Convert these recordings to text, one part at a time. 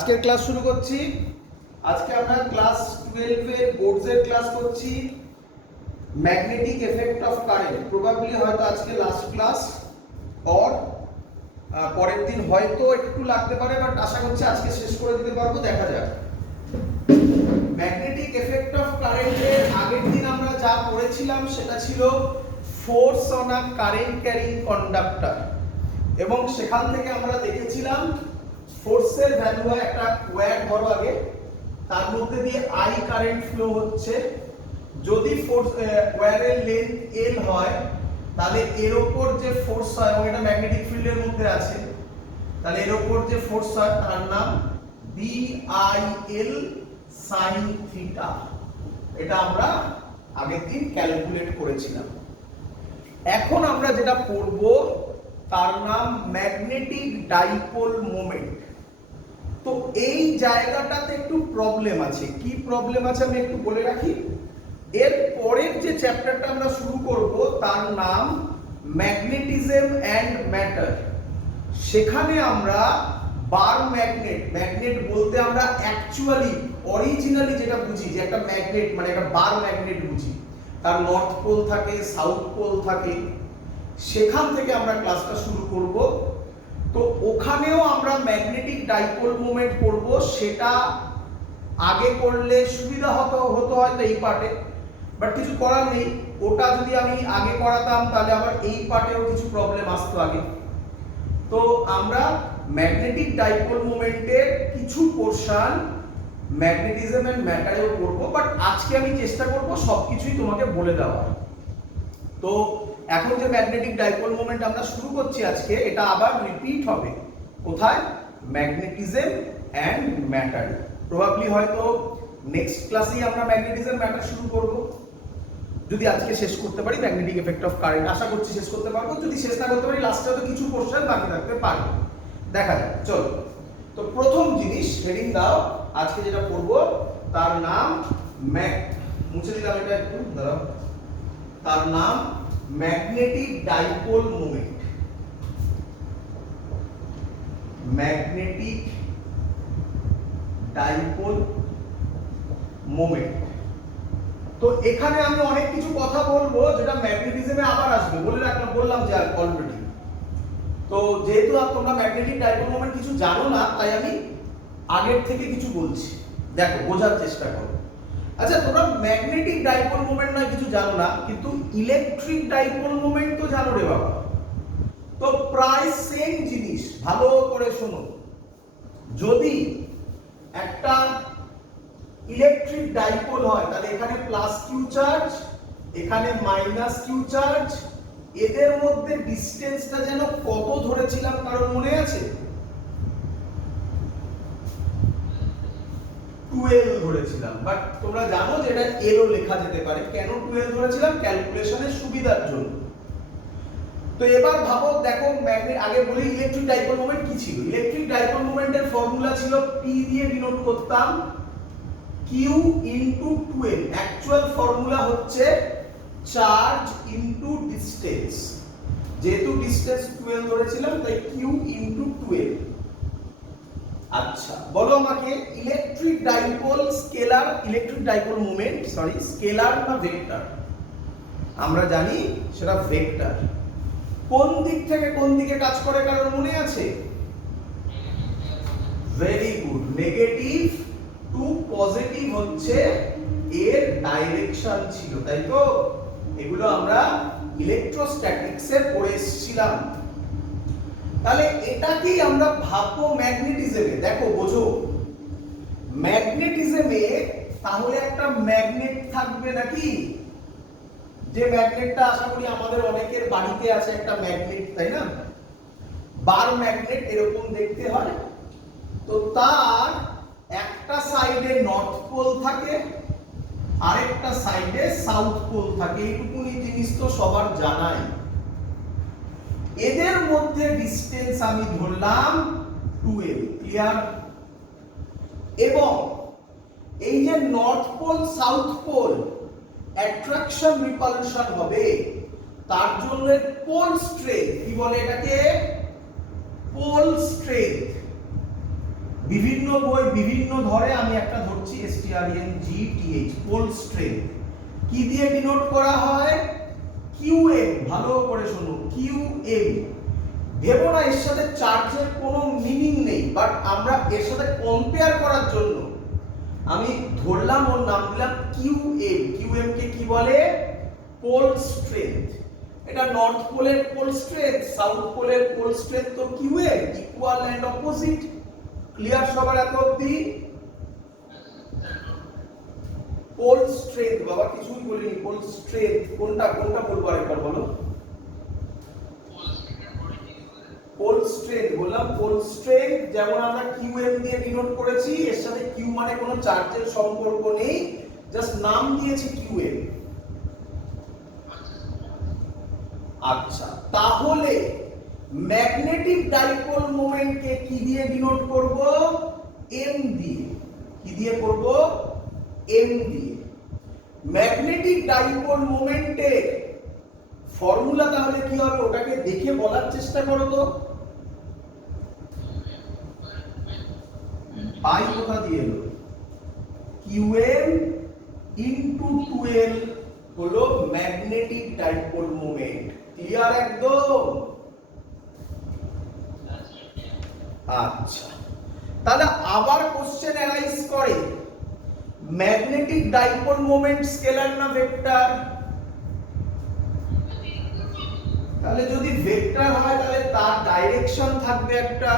আজকের ক্লাস শুরু করছি। আজকে আমরা ক্লাস 12 এর বোর্ডসের ক্লাস করছি। Magnetic effect of current probably হয়তো আজকে লাস্ট ক্লাস অর পরের দিন হয়তো একটু লাগতে পারে, বাট আশা করছি আজকে শেষ করে দিতে পারবো। দেখা যাক। ম্যাগনেটিক এফেক্ট অফ কারেন্টের আগের দিন আমরা যা পড়েছিলাম সেটা ছিল force on a current carrying conductor, এবং সেখান থেকে আমরা দেখেছিলাম ফোর্সের ভ্যালু হয় একটা ওয়্যার ধরো আগে, তার মধ্যে দিয়ে আই কারেন্ট ফ্লো হচ্ছে। যদি ফোর্স ওয়্যারের লেন্থ এল হয় তাহলে এর উপর যে ফোর্স হয়, এবং এটা ম্যাগনেটিক ফিল্ডের মধ্যে আছে, তাহলে এর উপর যে ফোর্স হয় তার নাম B I L sine theta. এটা আমরা আগের দিন ক্যালকুলেট করেছিলাম। এখন আমরা যেটা পড়ব তার নাম ম্যাগনেটিক ডাইপোল মোমেন্ট। তো এই জায়গাটাতে একটু প্রবলেম আছে। কি প্রবলেম আছে আমি একটু বলে রাখি। এর পরের যে চ্যাপ্টারটা আমরা শুরু করব তার নাম ম্যাগনেটিজম অ্যান্ড ম্যাটার। সেখানে আমরা বার ম্যাগনেট, ম্যাগনেট বলতে আমরা অ্যাকচুয়ালি অরিজিনালি যেটা বুঝি যে একটা ম্যাগনেট মানে একটা বার ম্যাগনেট বুঝি, তার নর্থ পোল থাকে, সাউথ পোল থাকে, সেখান থেকে আমরা ক্লাসটা শুরু করব। তো ওখানেও আমরা ম্যাগনেটিক ডাইপোল মোমেন্ট পড়ব। সেটা আগে করলে সুবিধা হতো হয়তো এই পার্টে, বাট কিছু করার নেই। ওটা যদি আমি আগে করাতাম তাহলে আবার এই পার্টেও কিছু প্রবলেম আসতো আগে। তো আমরা ম্যাগনেটিক ডাইপোল মোমেন্টের কিছু পোরশন ম্যাগনেটিজম এন্ড ম্যাটারেও পড়ব, বাট আজকে আমি চেষ্টা করব সবকিছুই তোমাকে বলে দেওয়া। তো এখন যে ম্যাগনেটিক ডাইপোল মোমেন্ট আমরা শুরু করছি আজকে, এটা আবার রিপিট হবে কোথায়? Magnetism and matter. প্রবাবলি হয়তো নেক্সট ক্লাসেই আমরা ম্যাগনেটিজম ম্যাটার শুরু করব, যদি আজকে শেষ করতে পারি ম্যাগনেটিক এফেক্ট অফ কারেন্ট। আশা করছি শেষ করতে পারবো। যদি শেষ না করতে পারি লাস্টে তো কিছু পোরশন বাকি থাকতে পারে, দেখা যাক। চলো, তো প্রথম জিনিস হেডিং দাও। আজকে যেটা পড়ব তার নাম মুছে দিলাম এটা একটু দাঁড়াও। তার নাম magnetic dipole moment. Magnetic dipole moment. তো এখানে আমি অনেক কিছু কথা বলবো যেটা ম্যাগনেটিজমে আবার আসবে, বললাম যে অলরেডি। তো যেহেতু তোমরা ম্যাগনেটিক ডাইপোল মোমেন্ট কিছু জানো না, তাই আমি আগের থেকে কিছু বলছি। দেখো, বোঝার চেষ্টা করো। আচ্ছা, তোমরা ম্যাগনেটিক ডাইপোল মোমেন্ট নয় কিছু জানো না, কিন্তু ইলেকট্রিক ডাইপোল মোমেন্ট তো জানো রে বাবা। তো প্রায় সেম জিনিস, ভালো করে শোনো। যদি একটা ইলেকট্রিক ডাইপোল হয় তাহলে এখানে প্লাস কিউ চার্জ, এখানে মাইনাস কিউ চার্জ, এদের মধ্যে ডিসটেন্সটা যেন কত ধরেছিলাম কারণ মনে আছে? 12 ধরেছিলাম। বাট তোমরা জানো যে এটা এলও লেখা যেতে পারে। কেন 12 ধরেছিলাম? ক্যালকুলেশনের সুবিধার জন্য। তো এবার ভাবো, দেখো ম্যাগনেট, আগে বলি ইলেকট্রিক ডাইপোল মোমেন্ট কি ছিল। ইলেকট্রিক ডাইপোল মোমেন্টের ফর্মুলা ছিল পি দিয়ে ডিনোট করতাম q ইনটু 12। অ্যাকচুয়াল ফর্মুলা হচ্ছে চার্জ ইনটু ডিসটেন্স। যেহেতু ডিসটেন্স 12 ধরেছিলাম তাই q ইনটু 12। আচ্ছা, বলো আমাকে electric dipole scalar, electric dipole moment scalar না ভেক্টর? আমরা জানি সেটা ভেক্টর। কোন দিক থেকে কোন দিকে কাজ করে কারণ মনে আছে? Very good. Negative to positive হচ্ছে এর ডাইরেকশন ছিল, তাই তো? এগুলো আমরা ইলেকট্রোস্ট্যাটিক্সে পড়ে এসেছিলাম। তাহলে এটাকেই আমরা ভাববো ম্যাগনেটিজমে। দেখো, বোঝো, ম্যাগনেটিজমে তাহলে একটা ম্যাগনেট থাকবে নাকি? যে ম্যাগনেটটা আশা করি আমাদের অনেকের বাড়িতে আছে একটা ম্যাগনেট, তাই না? বার ম্যাগনেট এরকম দেখতে হয়। তো তার একটা সাইডে নর্থ পোল থাকে, আরেকটা সাইডে সাউথ পোল থাকে। এইটুকুনি জিনিস তো সবার জানাই। এদের মধ্যে ডিসটেন্স আমি ধরলাম 2l। ক্লিয়ার? এবং এই যে north pole south pole attraction repulsion হবে, তার জন্য পোল স্ট্রেংথ, কি বলে এটাকে? Pole strength. বিভিন্ন বই বিভিন্ন ধরে, আমি একটা ধরছি STRENGTH, পোল স্ট্রেংথ কি দিয়ে ডিনোট করা হয়? QM। ভালো করে শুনো, QM। ভেবো না এর সাথে চার্জের কোনো মিনিং নেই, বাট আমরা এর সাথে কম্পেয়ার করার জন্য আমি ধরলাম, ওর নাম দিলাম QM। QM কে কি বলে? Pole strength. এটা নর্থ পোলের পোল স্ট্রেংথ, সাউথ পোলের পোল স্ট্রেংথ তো QM, equal and opposite. Clear সবার এত অবধি? পোল স্ট্রেংথ, বাবা কিছুই বলিনি। পোল স্ট্রেংথ কোনটা কোনটা বলবো আরেকবার বলো। পোল স্ট্রেংথ বললাম, পোল স্ট্রেংথ যেমন আমরা QM দিয়ে ডিনোট করেছি, এর সাথে Q মানে কোনো চার্জের সম্পর্ক নেই, জাস্ট নাম দিয়েছি QM। আচ্ছা, তাহলে ম্যাগনেটিক ডাইপোল মোমেন্টকে কি দিয়ে ডিনোট করব? M দিয়ে। কি দিয়ে করব? M দিয়ে। ম্যাগনেটিক ডাইপোল মোমেন্টের ফর্মুলা তাহলে কি হবে ওটাকে দেখে বলার চেষ্টা করো তো। পাই কোথা দিয়ে এলো? QM ইনটু 2L হলো ম্যাগনেটিক ডাইপোল মোমেন্ট। ক্লিয়ার একদম? আচ্ছা, তাহলে আবার কোশ্চেন অ্যারাইজ করে, ম্যাগনেটিক ডাইপোল মোমেন্ট স্কেলার না ভেক্টর? তাহলে যদি ভেক্টর হয় তাহলে তার ডাইরেকশন থাকবে একটা,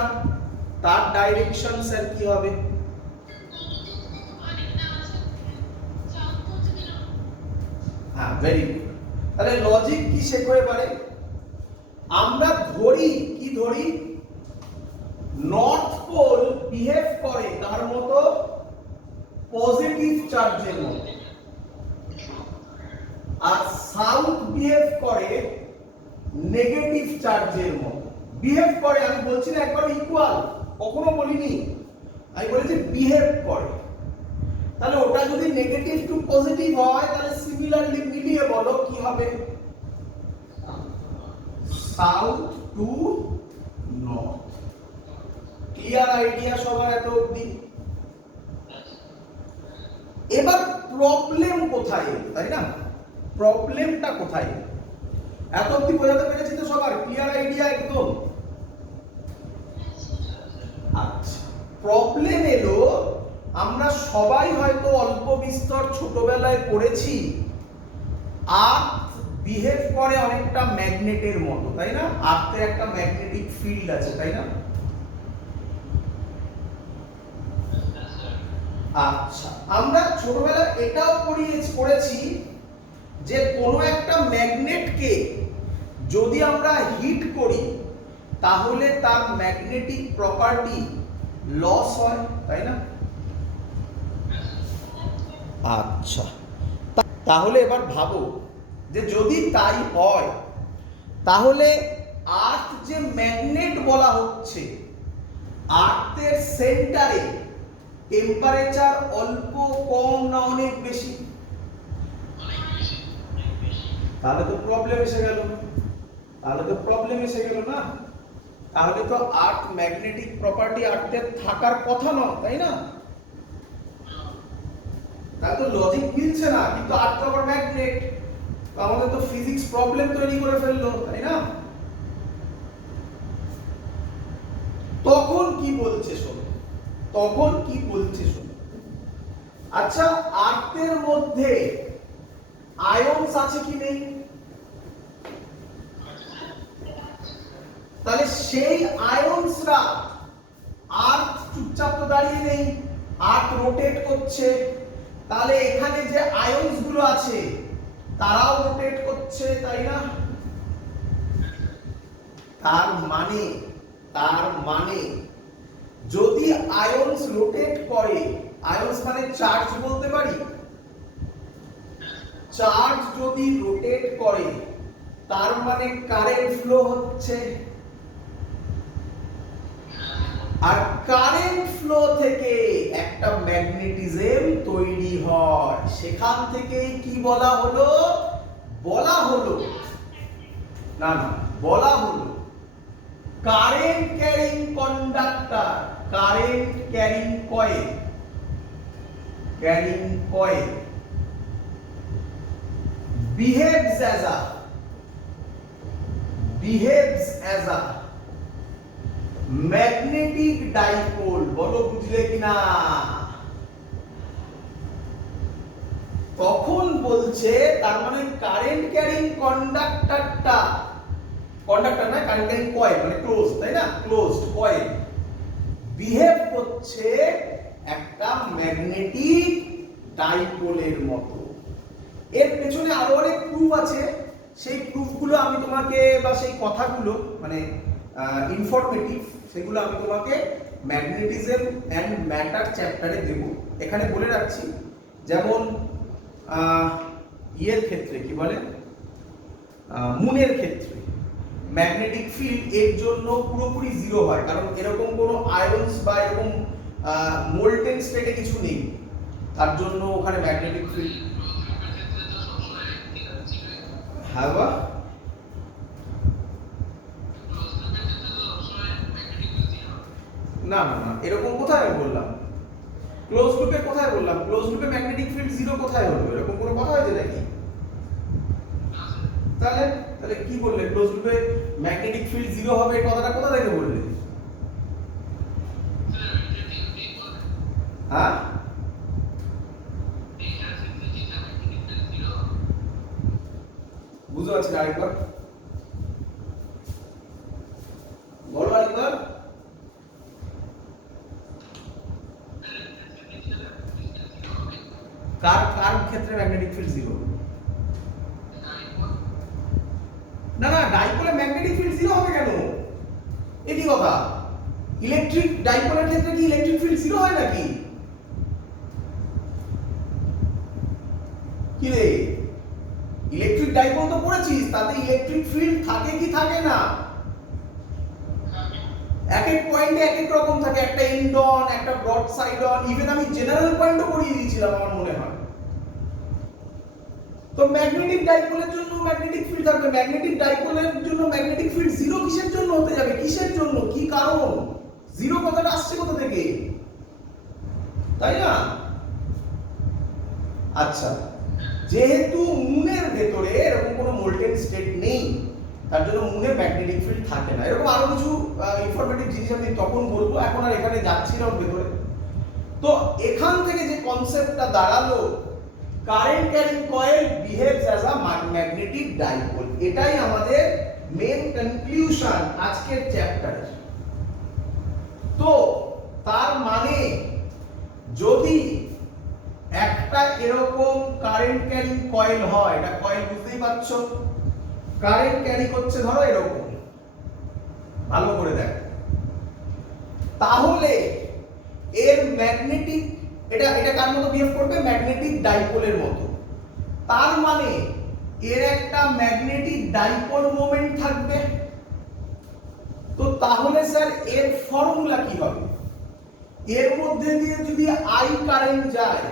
তার ডাইরেকশন স্যার কি হবে? হ্যাঁ, ভেরি গুড। তাহলে লজিক কি শেখো এবারে। আমরা ধরি, কি ধরি? নর্থ পোল বিহেভ করে তার মতো পজিটিভ চার্জের মতো, আর সাউথ বিহেভ করে নেগেটিভ চার্জের মতো। বিহেভ করে, আমি বলছি না একবার ইকুয়াল, কখনো বলিনি, আমি বলেছি বিহেভ করে। তাহলে ওটা যদি নেগেটিভ টু পজিটিভ হয় তাহলে সিমিলারলি মিলিয়ে বলো কি হবে? South two north. Clear idea সবার এত অবধি? এবার প্রবলেম কোথায়, তাই না? প্রবলেমটা কোথায়? এত অবধি বোঝাতে পেরেছি তো সবার? ক্লিয়ার আইডিয়া একদম? আচ্ছা, প্রবলেম এলো, আমরা সবাই হয়তো অল্প বিস্তর ছোটবেলায় পড়েছি আর্থ বিহেভ করে অনেকটা ম্যাগনেটের মতো, তাই না? আর্থের একটা ম্যাগনেটিক ফিল্ড আছে, তাই না? আচ্ছা, আমরা ছোটবেলায় এটাও পড়েছি যে কোনো একটা ম্যাগনেটকে যদি আমরা হিট করি তাহলে তার ম্যাগনেটিক প্রপার্টি লস হয়, তাই না? আচ্ছা, তাহলে এবার ভাবো যে যদি তাই হয় তাহলে আর্থ যে ম্যাগনেট বলা হচ্ছে, আর্থের সেন্টারে টেম্পারেচার অল্প, কম না অনেক বেশি? তাহলে তো প্রবলেম এসে গেল। না? তাহলে তো আর্থ ম্যাগনেটিক প্রপার্টি আর্থের থাকার কথা নয়, তাই না? তাহলে তো লজিক মিলছে না, কিন্তু আর্থ আবার ম্যাগনেট, তো আমাদের তো ফিজিক্স প্রবলেম তৈরি করে ফেললো, তাই না? তখন কি বলছে শোনো, আচ্ছা, আর্থের মধ্যে আয়নস আছে কি নেই? তাহলে সেই আয়নসরা, আর্থ চুপচাপ তো দাঁড়িয়ে নেই, আর্থ রোটেট করছে, তাহলে এখানে যে আয়নস গুলো আছে তারাও রোটেট করছে, তাই না? তার মানে যদি আয়নস রোটেট করে, আয়নস মানে চার্জ বলতে পারি, চার্জ যদি রোটেট করে তার মানে কারেন্ট ফ্লো হচ্ছে, আর কারেন্ট ফ্লো থেকে একটা ম্যাগনেটিজম তৈরি হয়। সেখান থেকে কি বলা হলো current carrying conductor. Current carrying coil, behaves as a magnetic dipole. বলো বুঝলে কিনা? তখন বলছে তার মানে কারেন্ট ক্যারিং কন্ডাক্টরটা, কন্ডাক্টর না, কারেন্ট ক্যারিং কয়েল মানে ক্লোজ, তাই না? ক্লোজড কয়েল বিহেভ করছে একটা ম্যাগনেটিক ডাইপোলের মতো। এর পেছনে আরো অনেক প্রুফ আছে, সেই প্রুফগুলো আমি তোমাকে, বা সেই কথাগুলো মানে ইনফরমেটিভ, সেগুলো আমি তোমাকে ম্যাগনেটিজম অ্যান্ড ম্যাটার চ্যাপ্টারে দেব। এখানে বলে রাখছি, যেমন ইয়ের ক্ষেত্রে কি বলে, মুনের ক্ষেত্রে ম্যাগনেটিক ফিল্ড এর জন্য পুরোপুরি জিরো হয়, কারণ এরকম কোনো আয়ন্স বা এরকম মোল্টেন স্টেটে কিছু নেই, তার জন্য ওখানে ম্যাগনেটিক ফিল্ড। হ্যাঁ বা না না না, এরকম কোথায় বললাম? ক্লোজ লুপে কোথায় বললাম? ক্লোজ লুপে ম্যাগনেটিক ফিল্ড জিরো কোথায় হলো? এরকম কোনো কথা হয়েছে নাকি? তাহলে তাহলে কি বললে? ক্লোজ লুপে ম্যাগনেটিক ফিল্ড জিরো হবে, এই কথাটা কোথা থেকে বললে? হ্যাঁ, বুঝতে পারছি না, আরেকবার বলো, আরেকবার। কার কার ক্ষেত্রে ম্যাগনেটিক ফিল্ড জিরো? না না, ডাইপোলে ম্যাগনেটিক ফিল্ড জিরো হবে কেন? এই কি কথা? ইলেকট্রিক ডাইপোলের ক্ষেত্রে কি ইলেকট্রিক ফিল্ড জিরো হয় নাকি? কি রে, ইলেকট্রিক ডাইপোল তো পড়েছিস, তাতে ইলেকট্রিক ফিল্ড থাকে কি থাকে না? এক এক পয়েন্টে এক এক রকম থাকে, একটা এন্ড অন, একটা ব্রড সাইড অন, ইভেন আমি জেনারেল পয়েন্টও পড়িয়ে দিয়েছিলাম আমার মনে হয়। তো ম্যাগনেটিক ডাইপোলের জন্য ম্যাগনেটিক ফিল্ড থাকবে, ম্যাগনেটিক ডাইপোলের জন্য ম্যাগনেটিক ফিল্ড জিরো কিসের জন্য হতে যাবে? কিসের জন্য, কি কারণ? জিরো কথাটা আসছে কোথা থেকে, তাই না? আচ্ছা, যেহেতু মুনের ভেতরে এরকম কোনো মোল্টেন স্টেট নেই, তার জন্য মুনে ম্যাগনেটিক ফিল্ড থাকে না। এরকম আরো কিছু ইনফরমেটিভ জিনিস আমি তখন বলবো, এখন আর এখানে যাচ্ছি না ওর ভেতরে। তো এখান থেকে যে কনসেপ্টটা দাঁড়ালো, current carrying coil behaves as a magnetic dipole, এটাই আমাদের মেন কনক্লুশন আজকের চ্যাপ্টারের। তো তার মানে যদি একটা এরকম কারেন্ট ক্যারিং কয়েল হয়, এটা কয়েল বুঝতেই পারছো, কারেন্ট ক্যারি করছে ধরো এরকম, ভালো করে দেখ, তাহলে এর ম্যাগনেটিক, এটা কার মতো বিহেভ করবে? ম্যাগনেটিক ডাইপোলের মতো। তার মানে এর একটা ম্যাগনেটিক ডাইপোল মোমেন্ট থাকবে। তো তাহলে স্যার এর ফর্মুলা কি হবে? এর মধ্যে দিয়ে যদি আই কারেন্ট যায়,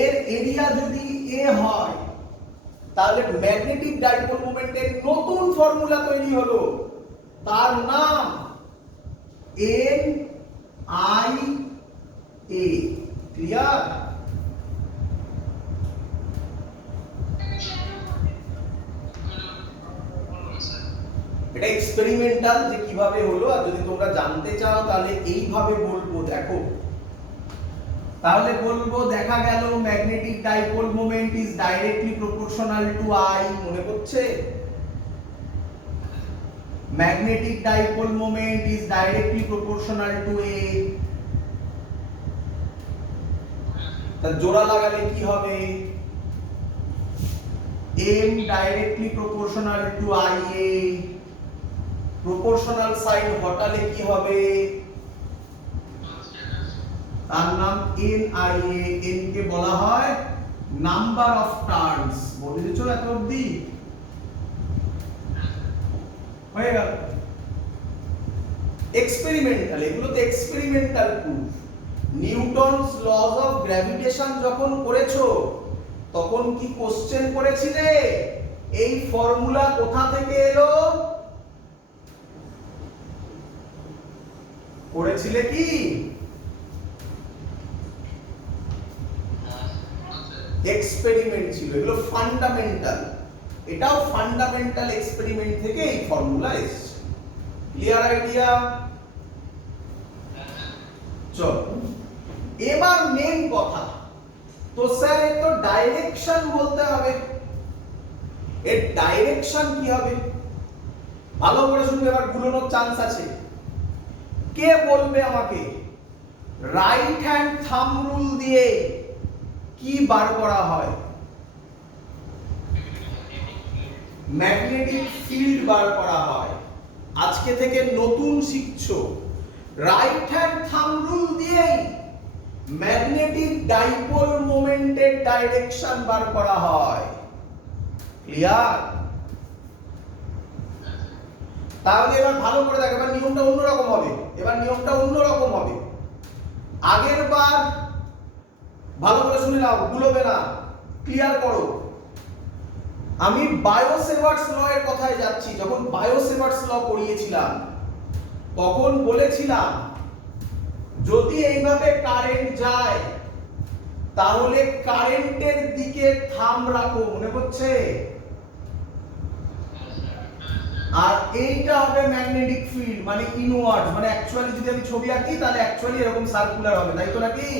এর এরিয়া যদি এ হয়, তাহলে ম্যাগনেটিক ডাইপোল মোমেন্টের নতুন ফর্মুলা তৈরি হলো, তার নাম এন আই এ। ক্লিয়ার? এটা এক্সপেরিমেন্টাল যে কিভাবে হলো, আর যদি তোমরা জানতে চাও তাহলে এইভাবে বলবো, দেখো, তাহলে বলবো দেখা গেল magnetic dipole moment is directly proportional to I. মনে পড়ছে? Magnetic dipole moment is directly proportional to A. তা জোড়া লাগালে কি হবে? m directly proportional to I A. Proportional sign হটালে কি হবে? তার নাম NIA। n কে বলা হয় নাম্বার অফ টার্নস। বলে দিচ্ছ এত অবধি? হয়ে গেল। এক্সপেরিমেন্টাল, এগুলো তো experimental proof. Newton's lodge of gravitation যখন করেছো, তখন কি কোশ্চেন করেছিলে এই ফর্মুলা কোথা থেকে এলো? করেছিলে কি? এক্সপেরিমেন্ট ছিল, এগুলো ফান্ডামেন্টাল, এটাও ফান্ডামেন্টাল এক্সপেরিমেন্ট থেকে এই ফর্মুলা এসেছে। Clear idea? চলো এবার মেন কথা, তো স্যার এর তো ডাইরেকশন বলতে হবে, এর ডাইরেকশন কি হবে? ভালো করে শুনবে, এবার ভুলানোর চান্স আছে। কে বলবে আমাকে রাইট হ্যান্ড থাম্ব রুল দিয়ে কি বার করা হয়? ম্যাগনেটিক ফিল্ড বার করা হয়। আজকে থেকে নতুন শিখছো, রাইট হ্যান্ড থাম্ব রুল দিয়ে ম্যাগনেটিক ডাইপোল মোমেন্টের ডাইরেকশন বার করা হয়। ক্লিয়ার? তাহলে এবার ভালো করে দেখো, এবার নিয়মটা অন্যরকম হবে, এবার নিয়মটা অন্যরকম হবে। আগের বার ভালো করে শুনে নাও, ভুলবে না, ক্লিয়ার করো। আমি বায়োসেভার্টস ল এর কথায় যাচ্ছি। যখন বায়োসেভার্টস ল পড়িয়েছিলাম তখন বলেছিলাম যদি এইভাবে কারেন্ট যায় তাহলে কারেন্টের দিকে থাম্ব রাখো, মনে পড়ছে? আর এইটা হবে ম্যাগনেটিক ফিল্ড, মানে ইনওয়ার্ড, মানে অ্যাকচুয়ালি যদি আমি ছবি আঁকি তাহলে অ্যাকচুয়ালি এরকম সার্কুলার হবে, তাই তো নাকি?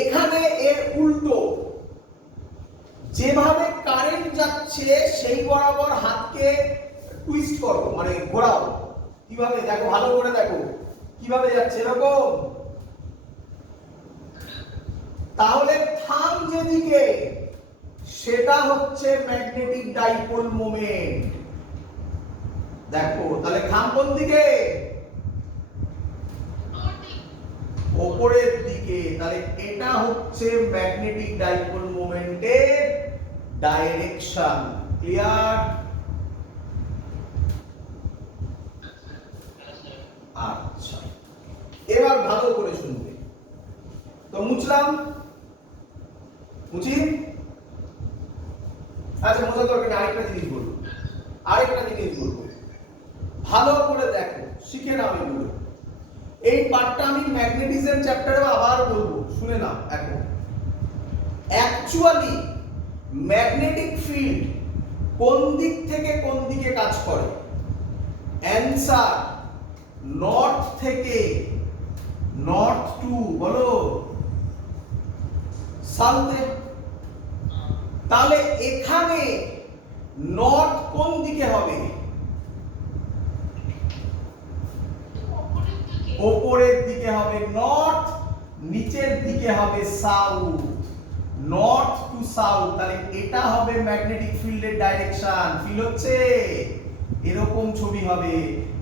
এখানে এর উল্টো, যেভাবে কারেন্ট যাচ্ছে সেই বরাবর হাতকে টুইস্ট করো, মানে ঘোরাও। কিভাবে দেখো, ভালো করে দেখো কিভাবে যাচ্ছে, এরকম। তাহলে থাম্ব যেদিকে সেটা হচ্ছে ম্যাগনেটিক ডাইপোল মোমেন্ট। দেখো তাহলে থাম্ব কোন দিকে? উপরের দিকে। তাহলে এটা হচ্ছে ম্যাগনেটিক ডাইপোল মোমেন্টের ডাইরেকশন। ক্লিয়ার? আচ্ছা, এবার ভালো করে শুনবে। তো মুছলাম, মুছি? আচ্ছা, মোছার দরকার নেই, আরেকটা জিনিস বলবো, আরেকটা জিনিস বলবো, ভালো করে দেখো, শিখে নাও এগুলো। এই পার্টটা আমি ম্যাগনেটিজম চ্যাপ্টারে আবার বলবো, শুনে নাও। এখন অ্যাকচুয়ালি ম্যাগনেটিক ফিল্ড কোন দিক থেকে কোন দিকে কাজ করে? অ্যানসার নর্থ থেকে নর্থ টু, বলো সাউথে। তাহলে এখানে নর্থ কোন দিকে হবে? উপরের দিকে হবে নর্থ, নিচের দিকে হবে সাউথ। নর্থ টু সাউথ, তাহলে এটা হবে ম্যাগনেটিক ফিল্ডের ডাইরেকশন। ফিল হচ্ছে? এরকম ছবি হবে।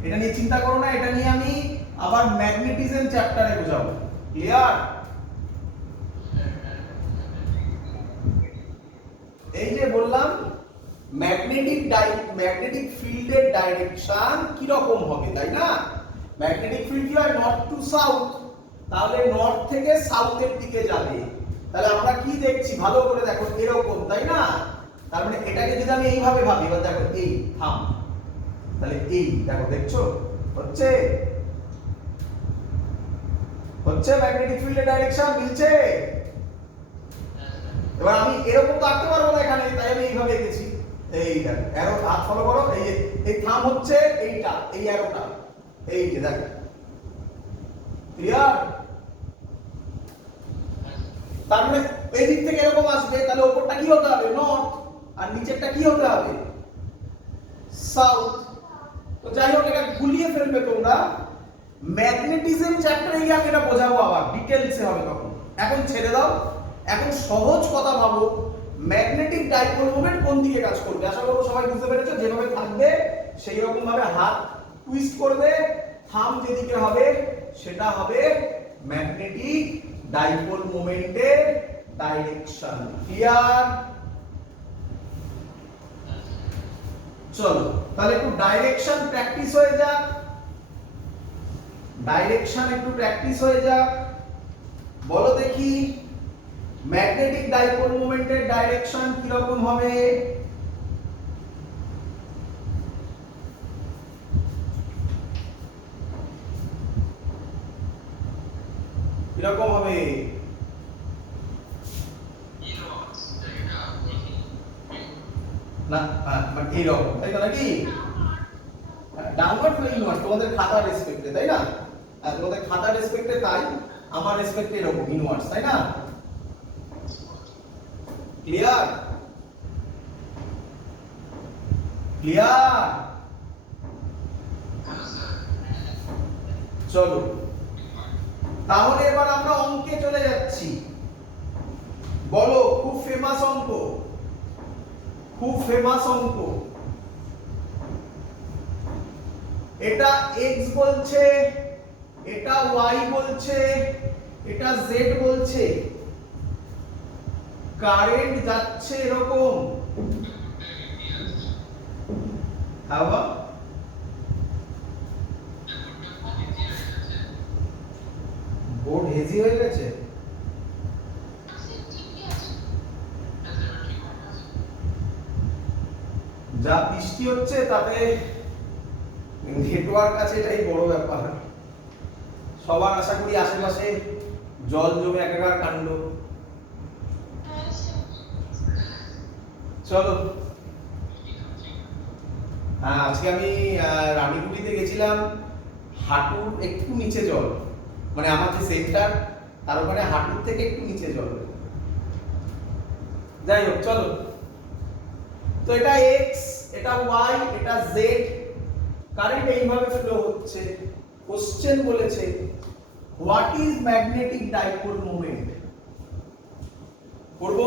এটা নিয়ে চিন্তা করো না, এটা নিয়ে আমি আবার ম্যাগনেটিজম চ্যাপ্টারে বোঝাবো। ক্লিয়ার? এই যে বললাম ম্যাগনেটিক ফিল্ডের ডাইরেকশন কি রকম হবে, তাই না? ম্যাগনেটিক ফিল্ড কি হয়? North two south. তাহলে নর্থ থেকে সাউথের দিকে যাবে। তাহলে আমরা কি দেখছি ভালো করে দেখো, এরকম, তাই না? তার মানে এটাকে যদি আমি এইভাবে ভাবি, এবার দেখো এই থাম, তাহলে এই দেখো, দেখছো হচ্ছে? হচ্ছে ম্যাগনেটিক ফিল্ডের ডাইরেকশন, মিলছে? এবার আমি এরকম তো আঁকতে পারবো না এখানে, তাই আমি এইভাবে এঁকেছি। এই দেখো, অ্যারো হাত ফলো করো, এই থাম হচ্ছে এইটা, এই অ্যারোটা, এই যে দেখো। ক্লিয়ার? তার মানে এই দিক থেকে এরকম আসবে, তাহলে উপরটা কি হতে হবে? নর্থ, আর নিচেরটা কি হতে হবে? সাউথ। তো যাই হোক, এটা গুলিয়ে ফেলবে তোমরা। ম্যাগনেটিজম চ্যাপ্টারে গিয়ে আমি এটা বোঝাবো, আবার ডিটেইলসে হবে তখন। এখন ছেড়ে দাও, এখন সহজ কথা ভাবো, ম্যাগনেটিক ডাইপোল মোমেন্ট কোন দিকে কাজ করবে? আশা করব সবাই বুঝতে পেরেছো। যেভাবে থাকবে সেই রকম ভাবে হাত টুইস্ট করবে, থাম্ব যেদিকে হবে সেটা হবে ম্যাগনেটিক ডাইপোল মোমেন্টের ডাইরেকশন। ক্লিয়ার? চলো তাহলে একটু ডাইরেকশন প্র্যাকটিস হয়ে যাক, ডাইরেকশন একটু প্র্যাকটিস হয়ে যাক। বলো দেখি ম্যাগনেটিক ডাইপোল মোমেন্টের ডাইরেকশন কি রকম হবে? কিরকম হবে? না মানে এইরকম, তাই তো নাকি? ডাউনওয়ার্ড ফ্লো ইনওয়ার্ড তোমাদের খাতার রেসপেক্টে, তাই না? তোমাদের খাতার রেসপেক্টে তাই, আমার রেসপেক্টে এরকম ইনওয়ার্ডস, তাই না? ক্লিয়ার? ক্লিয়ার? চলো তাহলে এবার আমরা অঙ্কে চলে যাচ্ছি। বলো, খুব ফেমাস অঙ্ক, খুব ফেমাস অঙ্ক। এটা x বলছে, এটা y বলছে, এটা z বলছে, কারেন্ট যাচ্ছে এরকম। হাওয়া বোর্ড হেজি হয়ে গেছে। যা বৃষ্টি হচ্ছে তাতে নেটওয়ার্ক আছে, এটাই বড় ব্যাপার। সবার আশা করি আশেপাশে জল জমে একাকার কাণ্ড। চলো, আজকে আমি রানীগুড়িতে গেছিলাম, হাঁটুর একটু নিচে জল, মানে আমার যে সেন্টার তার ওখানে হাঁটুর থেকে একটু নিচে জল। যাই হোক চলো, তো এটা x, এটা y, এটা z, কারেন্ট এইভাবে ফ্লো হচ্ছে। কোশ্চেন বলেছে what is magnetic dipole moment. করব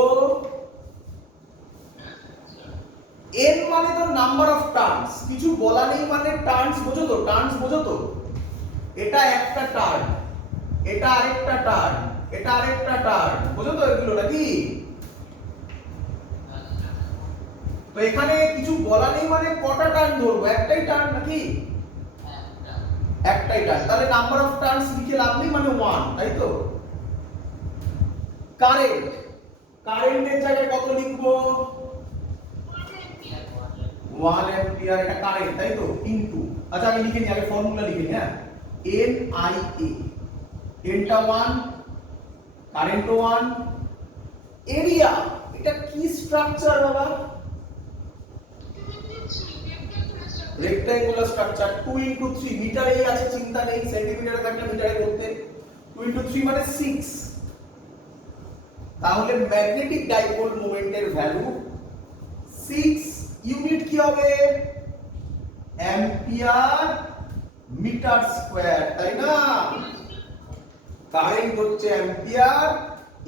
n মানে তো নাম্বার অফ টার্নস, কিছু বলা নেই মানে টার্নস বোঝো তো, টার্নস বোঝো তো। এটা একটা টার্ন, এটা আরেকটা টার্ন, এটা আরেকটা টার্ন, বোঝো তো এগুলো নাকি? তো এখানে কিছু বলা নেই মানে কটা টার্ন ধরবো? একটাই টার্ন নাকি? একটাই টার্ন, তাহলে নাম্বার অফ টার্নস লিখে লাভ নেই, মানে 1, তাই তো? কারেন্ট, কারেন্টের জায়গায় কত লিখবো? 1 অ্যাম্পিয়ার, এটা কারেন্ট, তাই তো? ইনটু, আচ্ছা আমি লিখে নিই, আগে ফর্মুলা লিখে নিই। হ্যাঁ, এন আই এ, এনটা 1, কারেন্টও 1, এরিয়া, এটা কি স্ট্রাকচার বাবা? Rectangular structure. 2 ইনটু 3, মিটারেই আছে, চিন্তা নেই, সেন্টিমিটারে থাকলে মিটারে করতে। 2 ইনটু 3 মানে 6। তাহলে ম্যাগনেটিক ডাইপোল মোমেন্টের ভ্যালু 6, ইউনিট কি হবে? অ্যাম্পিয়ার মিটার স্কয়ার, তাই না? কারেন্ট হচ্ছে অ্যাম্পিয়ার,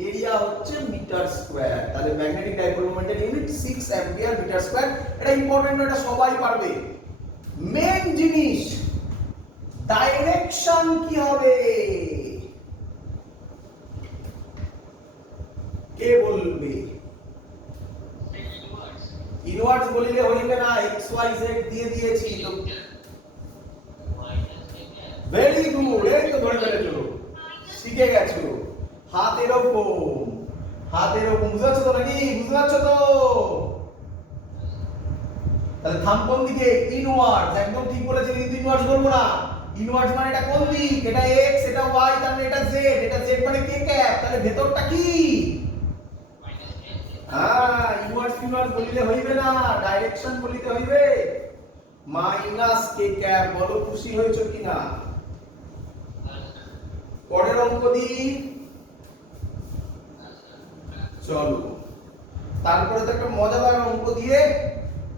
এরিয়া হচ্ছে মিটার স্কয়ার, তাহলে ম্যাগনেটিক ডাইপোল মোমেন্টের ইউনিট 6 অ্যাম্পিয়ার মিটার স্কয়ার। এটা ইম্পর্টেন্ট, এটা সবাই পারবে। মেন জিনিস, ডাইরেকশন কি হবে? কে বলবে? ইনওয়ার্ডস বলিলে হইবে না, x y z দিয়ে দিয়েছি তো। ভেরি গুড, এই তো ধরে ফেলেছো, শিখে গেছো। হাত এরকম, হাত এরকম, বুঝতে পারছো তো নাকি? বুঝতে পারছো তো? তাহলে থাম্ব কোন দিকে? ইনওয়ার্ডস, একদম ঠিক বলেছি, কিন্তু ইনওয়ার্ডস বলবো না। ইনওয়ার্ডস মানে এটা কোন দিক? এটা x, এটা y, তার মানে এটা z, এটা z মানে k ক্যাপ, তাহলে ভেতরটা কি? ইনওয়ার্ডস ইনওয়ার্ডস বলিলে হইবে না, ডাইরেকশন বলিতে হইবে। মাইনাস কে ক্যাপ, বলো খুশি হয়েছো কিনা? পরের অঙ্ক দি। চলো, তারপরে তো একটা মজাদার অঙ্ক দিয়ে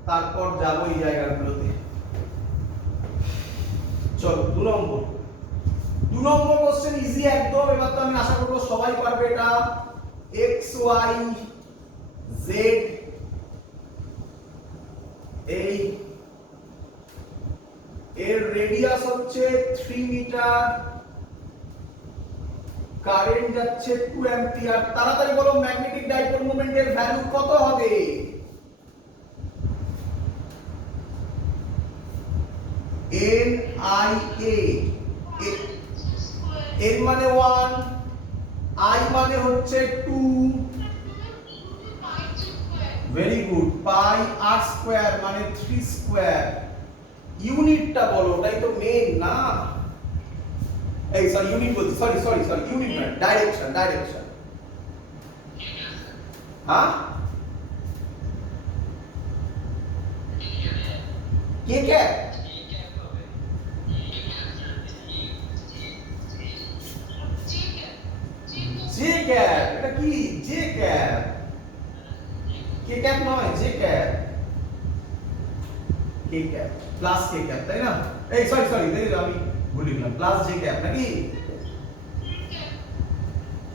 তারপর যাবো এই জায়গাগুলোতে। চলো 2 নম্বর। 2 নম্বর কোশ্চেন ইজি একদম, এবার তো আমি আশা করব সবাই পারবে এটা। x y z, এই এর রেডিয়াস হচ্ছে 3 মিটার, কারেন্ট যাচ্ছে 2 অ্যাম্পিয়ার। তাড়াতাড়ি বলো ম্যাগনেটিক ডাইপোল মোমেন্টের ভ্যালু কত হবে? এন আই এ, এন মানে 1, আই মানে হচ্ছে 2, ভেরি গুড, পাই আর স্কয়ার মানে 3 স্কয়ার। ইউনিটটা বলো, ওটাই তো মেন না? এই সরি ইউনিট বলছি, সরি ইউনিট নয়, ডাইরেকশন। হ্যাঁ কে ক্যাপ, জে ক্যাপ, এটা কি জে ক্যাপ, কে ক্যাপ নয়, জে ক্যাপ, কে ক্যাপ প্লাস কে ক্যাপ, তাই না? এই সরি দেখি আমি ভুলে গেলাম, প্লাস জে ক্যাপ নাকি?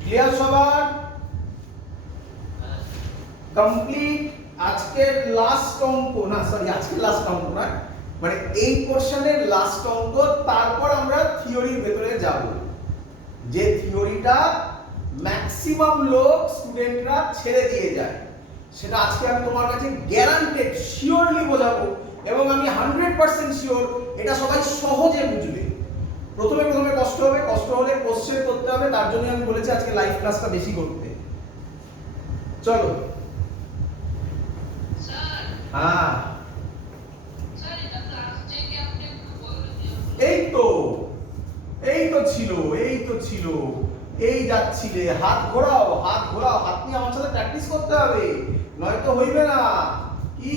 ক্লিয়ার সবার? কমপ্লিট। আজকের লাস্ট অঙ্ক না, সরি আজকের লাস্ট অঙ্ক না, মানে এই পোরশনের লাস্ট অঙ্ক, তারপর আমরা থিওরির ভেতরে যাব, যে থিওরিটা ম্যাক্সিমাম লোক স্টুডেন্টরা ছেড়ে দিয়ে যায়, সেটা আজকে আমি তোমার কাছে গ্যারান্টেড শিওরলি বোঝাবো, এবং আমি 100% শিওর এটা সবাই সহজে বুঝবে। প্রথমে কষ্ট হবে, কষ্ট হলে কোশ্চেন করতে হবে, তার জন্য আমি বলেছি আজকে লাইভ ক্লাসটা বেশি করতে। চলো হ্যাঁ এই তো ছিল, এই যাচ্ছিলে, হাত ঘোরাও, হাত নিয়ে আমার সাথে প্র্যাকটিস করতে হবে, নয়তো হইবে না। কি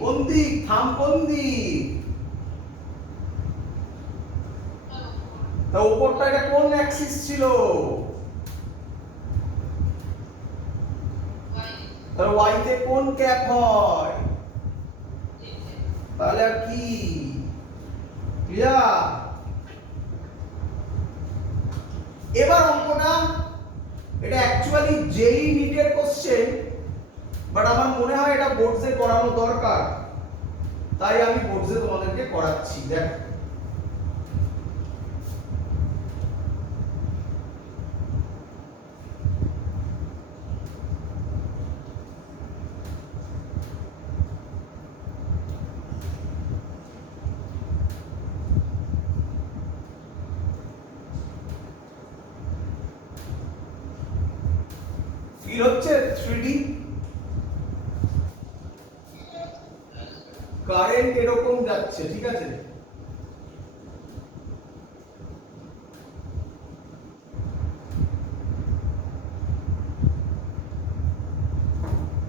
কোন দিক, থাম কোন দিক, তা উপরটা এটা কোন অ্যাক্সিস ছিল? তাহলে y তে কোন ক্যাপ হয়? তাহলে আর কি ক্লিয়ার? এবার অঙ্কটা, এটা অ্যাকচুয়ালি জেই নিটের কোশ্চেন, বাট আমার মনে হয় এটা বোর্ডসে করানো দরকার, তাই আমি বোর্ডসে তোমাদেরকে করাচ্ছি। দেখো ফিল হচ্ছে 3D কারেন্ট এরকম যাচ্ছে, ঠিক আছে?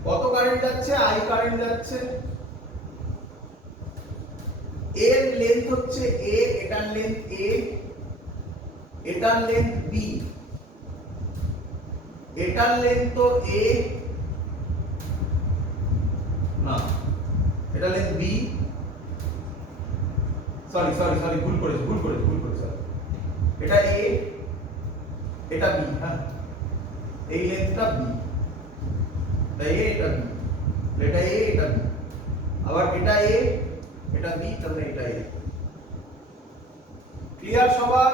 কত কারেন্ট যাচ্ছে? আই কারেন্ট যাচ্ছে, এর লেন্থ হচ্ছে a, এটার লেন্থ a, এটার লেন্থ b, এটার লেন্থ তো a, না এটা লেন্থ b, সরি ভুল করেছি এটা a, এটা b, হ্যাঁ এই লেন্থটা b, তাই এটা b, এটা a, এটা b, আবার এটা a, এটা b, তাহলে এটা a। ক্লিয়ার সবার?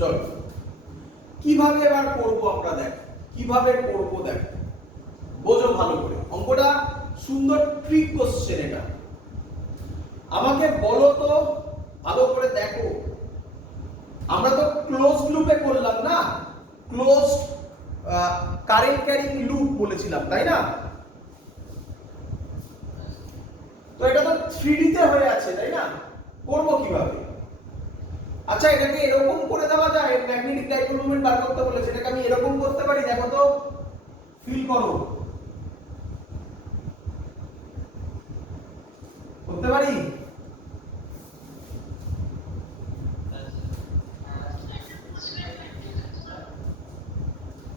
চলো কিভাবে এবার করব আমরা, কিভাবে করব বোঝো ভালো করে। অঙ্কটা সুন্দর ট্রিক কোশ্চেন, এটা আমাকে বলো তো ভালো করে দেখো, আমরা তো ক্লোজ লুপে করলাম না, ক্লোজ কারেন্ট ক্যারিং লুপ বলেছিলাম, তাই না? তো এটা তো 3D তে হয়ে আছে, তাই না? করব কিভাবে? আচ্ছা এটাকে এরকম করে দেওয়া যায়, ম্যাগনেটিক ডাইপোল মোমেন্ট বার করতে বলেছে, এটাকে আমি এরকম করতে পারি, দেখো তো, ফিল করো, করতে পারি?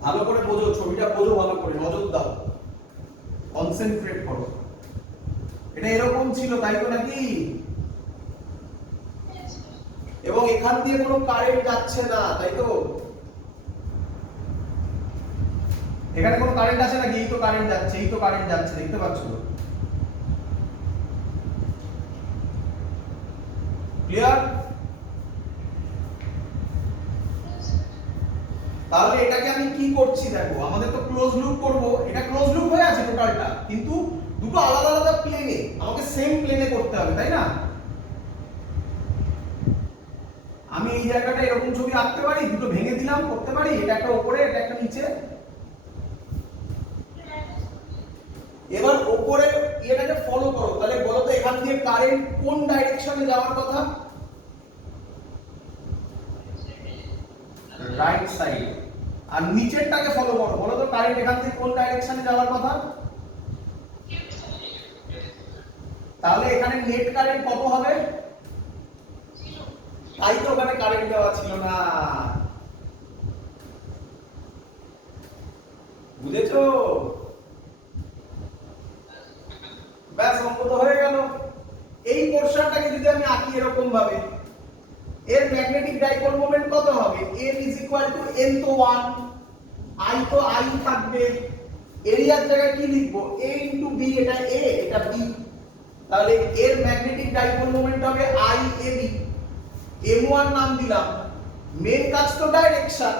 ভালো করে বোঝো, ছবিটা বোঝো ভালো করে, নজর দাও, কনসেন্ট্রেট করো। এটা এরকম ছিল, তাই তো নাকি? এবং এখান দিয়ে কোনো কারেন্ট যাচ্ছে না, তাই তো? এখানে কোনো কারেন্ট আছে নাকি? এই তো কারেন্ট যাচ্ছে, দেখতে পাচ্ছ? ক্লিয়ার? তাহলে এটাকে আমি কি করছি দেখো, আমাদের তো ক্লোজ লুপ করব, এটা ক্লোজ লুপ হয়ে আছে টোটালটা, কিন্তু দুটো আলাদা আলাদা প্লেনে, আমাকে সেম প্লেনে করতে হবে, তাই না? আমি এই জায়গাটা এরকম ছবি আঁকতে পারি, দুটো ভেঙে দিলাম, করতে পারি, এটা একটা উপরে, এটা একটা নিচে, এবার উপরে এটাকে ফলো করো, তাহলে বলো তো এখান দিয়ে কারেন্ট কোন ডাইরেকশনে যাওয়ার কথা? Right side. আর নিচেরটাকে ফলো করো, বলো তো কারেন্ট এখান থেকে কোন ডাইরেকশনে যাওয়ার কথা? তাহলে এখানে নেট কারেন্ট কত হবে? তাই তো ওখানে কারেন্ট দেওয়া ছিল না, বুঝেছো? ব্যাস, অঙ্ক তো হয়ে গেল। এই পোরশনটাকে যদি আমি আঁকি এরকম ভাবে, এর ম্যাগনেটিক ডাইপোল মোমেন্ট কত হবে? m n তো 1, i তো i থাকবে, এরিয়ার জায়গায় কি লিখবো? a b, এটা a এটা b, তাহলে এর ম্যাগনেটিক ডাইপোল মোমেন্ট হবে i a b। m1 নাম দিলাম। মেন কাজ তো ডাইরেকশন,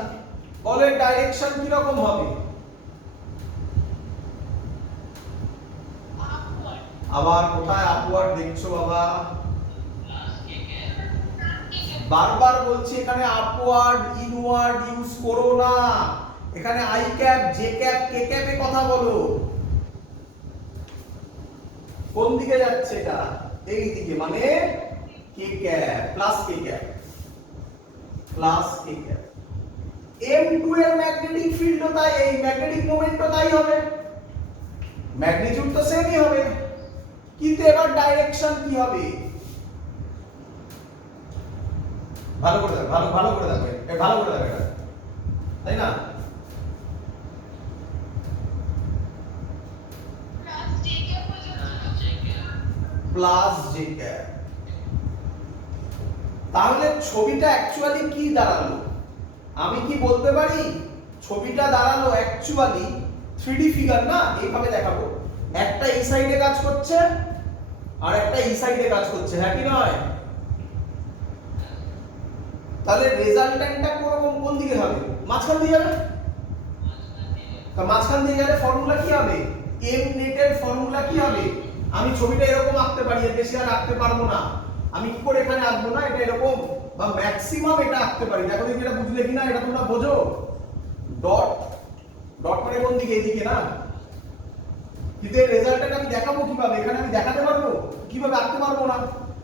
বলে ডাইরেকশন কি রকম হবে? আবার কোথায় আপওয়ার্ড দেখছো বাবা? বারবার বলছি এখানে আপওয়ার্ড ইনওয়ার্ড ইউজ করো না, এখানে আই ক্যাপ জে ক্যাপ কে ক্যাপে কথা বলো। কোন দিকে যাচ্ছে এটা? এই দিকে, মানে কে ক্যাপ প্লাস কে ক্যাপ প্লাস কে ক্যাপ। m2 এর ম্যাগনেটিক ফিল্ডও তাই, এই ম্যাগনেটিক মোমেন্টও তাই হবে, ম্যাগনিটিউড তো সেমই হবে, কিন্তু এবার ডাইরেকশন কি হবে? ভালো করে দেখো, ভালো করে দেখো, ভালো করে দেখো এটা, তাই না? Plus J cap. তাহলে ছবিটা অ্যাকচুয়ালি কি দাঁড়ালো? আমি কি বলতে পারি ছবিটা দাঁড়ালো অ্যাকচুয়ালি 3D ফিগার না, এইভাবে দেখাবো, একটা এই সাইডে কাজ করছে আর একটা এই সাইডে কাজ করছে, হ্যাঁ কি নয়? তাহলে রেজাল্ট্যান্টটা কোন দিকে হবে? মাঝখান দিয়ে যাবে। তা মাঝখান দিয়ে গেলে ফর্মুলা কি হবে? m নেট এর ফর্মুলা কি হবে? আমি ছবিটা এরকম আঁকতে পারি, এর বেশি আর আঁকতে পারবো না। আমি কি করে এখানে আঁকবো না, এটা এরকম বা ম্যাক্সিমাম এটা আঁকতে পারি। দেখো দেখি এটা বুঝলে কিনা, এটা তোমরা বোঝো। ডট ডট মানে কোন দিকে? এইদিকে না? কিন্তু এর রেজাল্টটা আমি দেখাবো কিভাবে? এখানে আমি দেখাতে পারবো? কিভাবে আঁকতে পারবো না।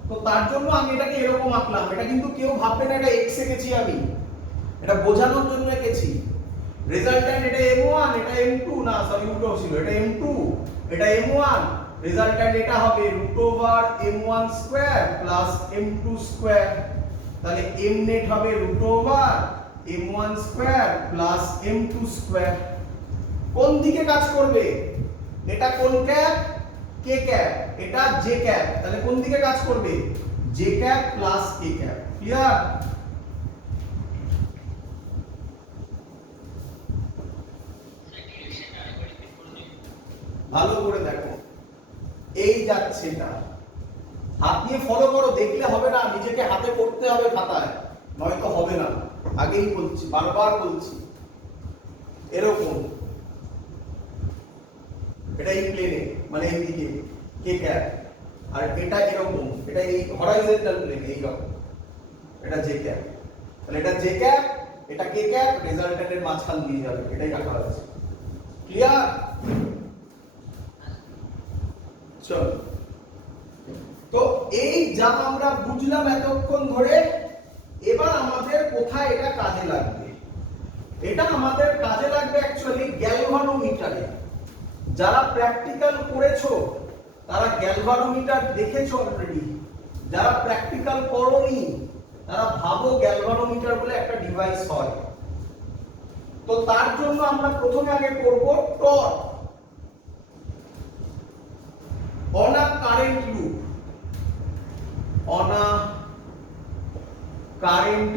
তো তার জন্য আমি এটাকে এরকম আঁকলাম। এটা কিন্তু কেউ ভাববে না এটা x এঁকেছি আমি, এটা বোঝানোর জন্য এঁকেছি। রেজাল্ট্যান্ট এটা m1, এটা m2, না সরি উল্টো ছিল, এটা m2 এটা m1, রেজাল্ট্যান্ট এটা হবে √m1 square plus m2 square. তাহলে m নেট হবে √m1 square plus m2 square. কোন দিকে কাজ করবে? এটা কোন ক্যাপ? কে ক্যাপ, এটা জে ক্যাপ, তাহলে কোন দিকে কাজ করবে? জে ক্যাপ প্লাস কে ক্যাপ। ক্লিয়ার? ভালো করে দেখো, এই যাচ্ছে এটা, হাত নিয়ে ফলো করো, দেখলে হবে না, নিজেকে হাতে করতে হবে খাতায়, নয়তো হবে না। আগেই বলছি, বারবার বলছি, এরকম এটা এই প্লেনে, মানে এই দিকে কে ক্যাপ, আর এটা এরকম, এটা এই হরাইজন্টাল প্লেনে এইরকম, এটা জে ক্যাপ। তাহলে এটা জে ক্যাপ, এটা কে ক্যাপ, রেজাল্ট্যান্টের মাঝখান দিয়ে যাবে, এটাই রাখা আছে। ক্লিয়ার? চলো, তো এই যা আমরা বুঝলাম এতক্ষণ ধরে, এবার আমাদের কোথায় এটা কাজে লাগবে? এটা আমাদের কাজে লাগবে অ্যাকচুয়ালি গ্যালভানোমিটারে। যারা প্র্যাকটিক্যাল করেছো তারা গ্যালভানোমিটার দেখেছো অলরেডি, যারা প্র্যাকটিক্যাল করোনি তারা ভাবো গ্যালভানোমিটার বলে একটা ডিভাইস হয়। তো তার জন্য আমরা প্রথমে আগে করব torque on a current loop, on a current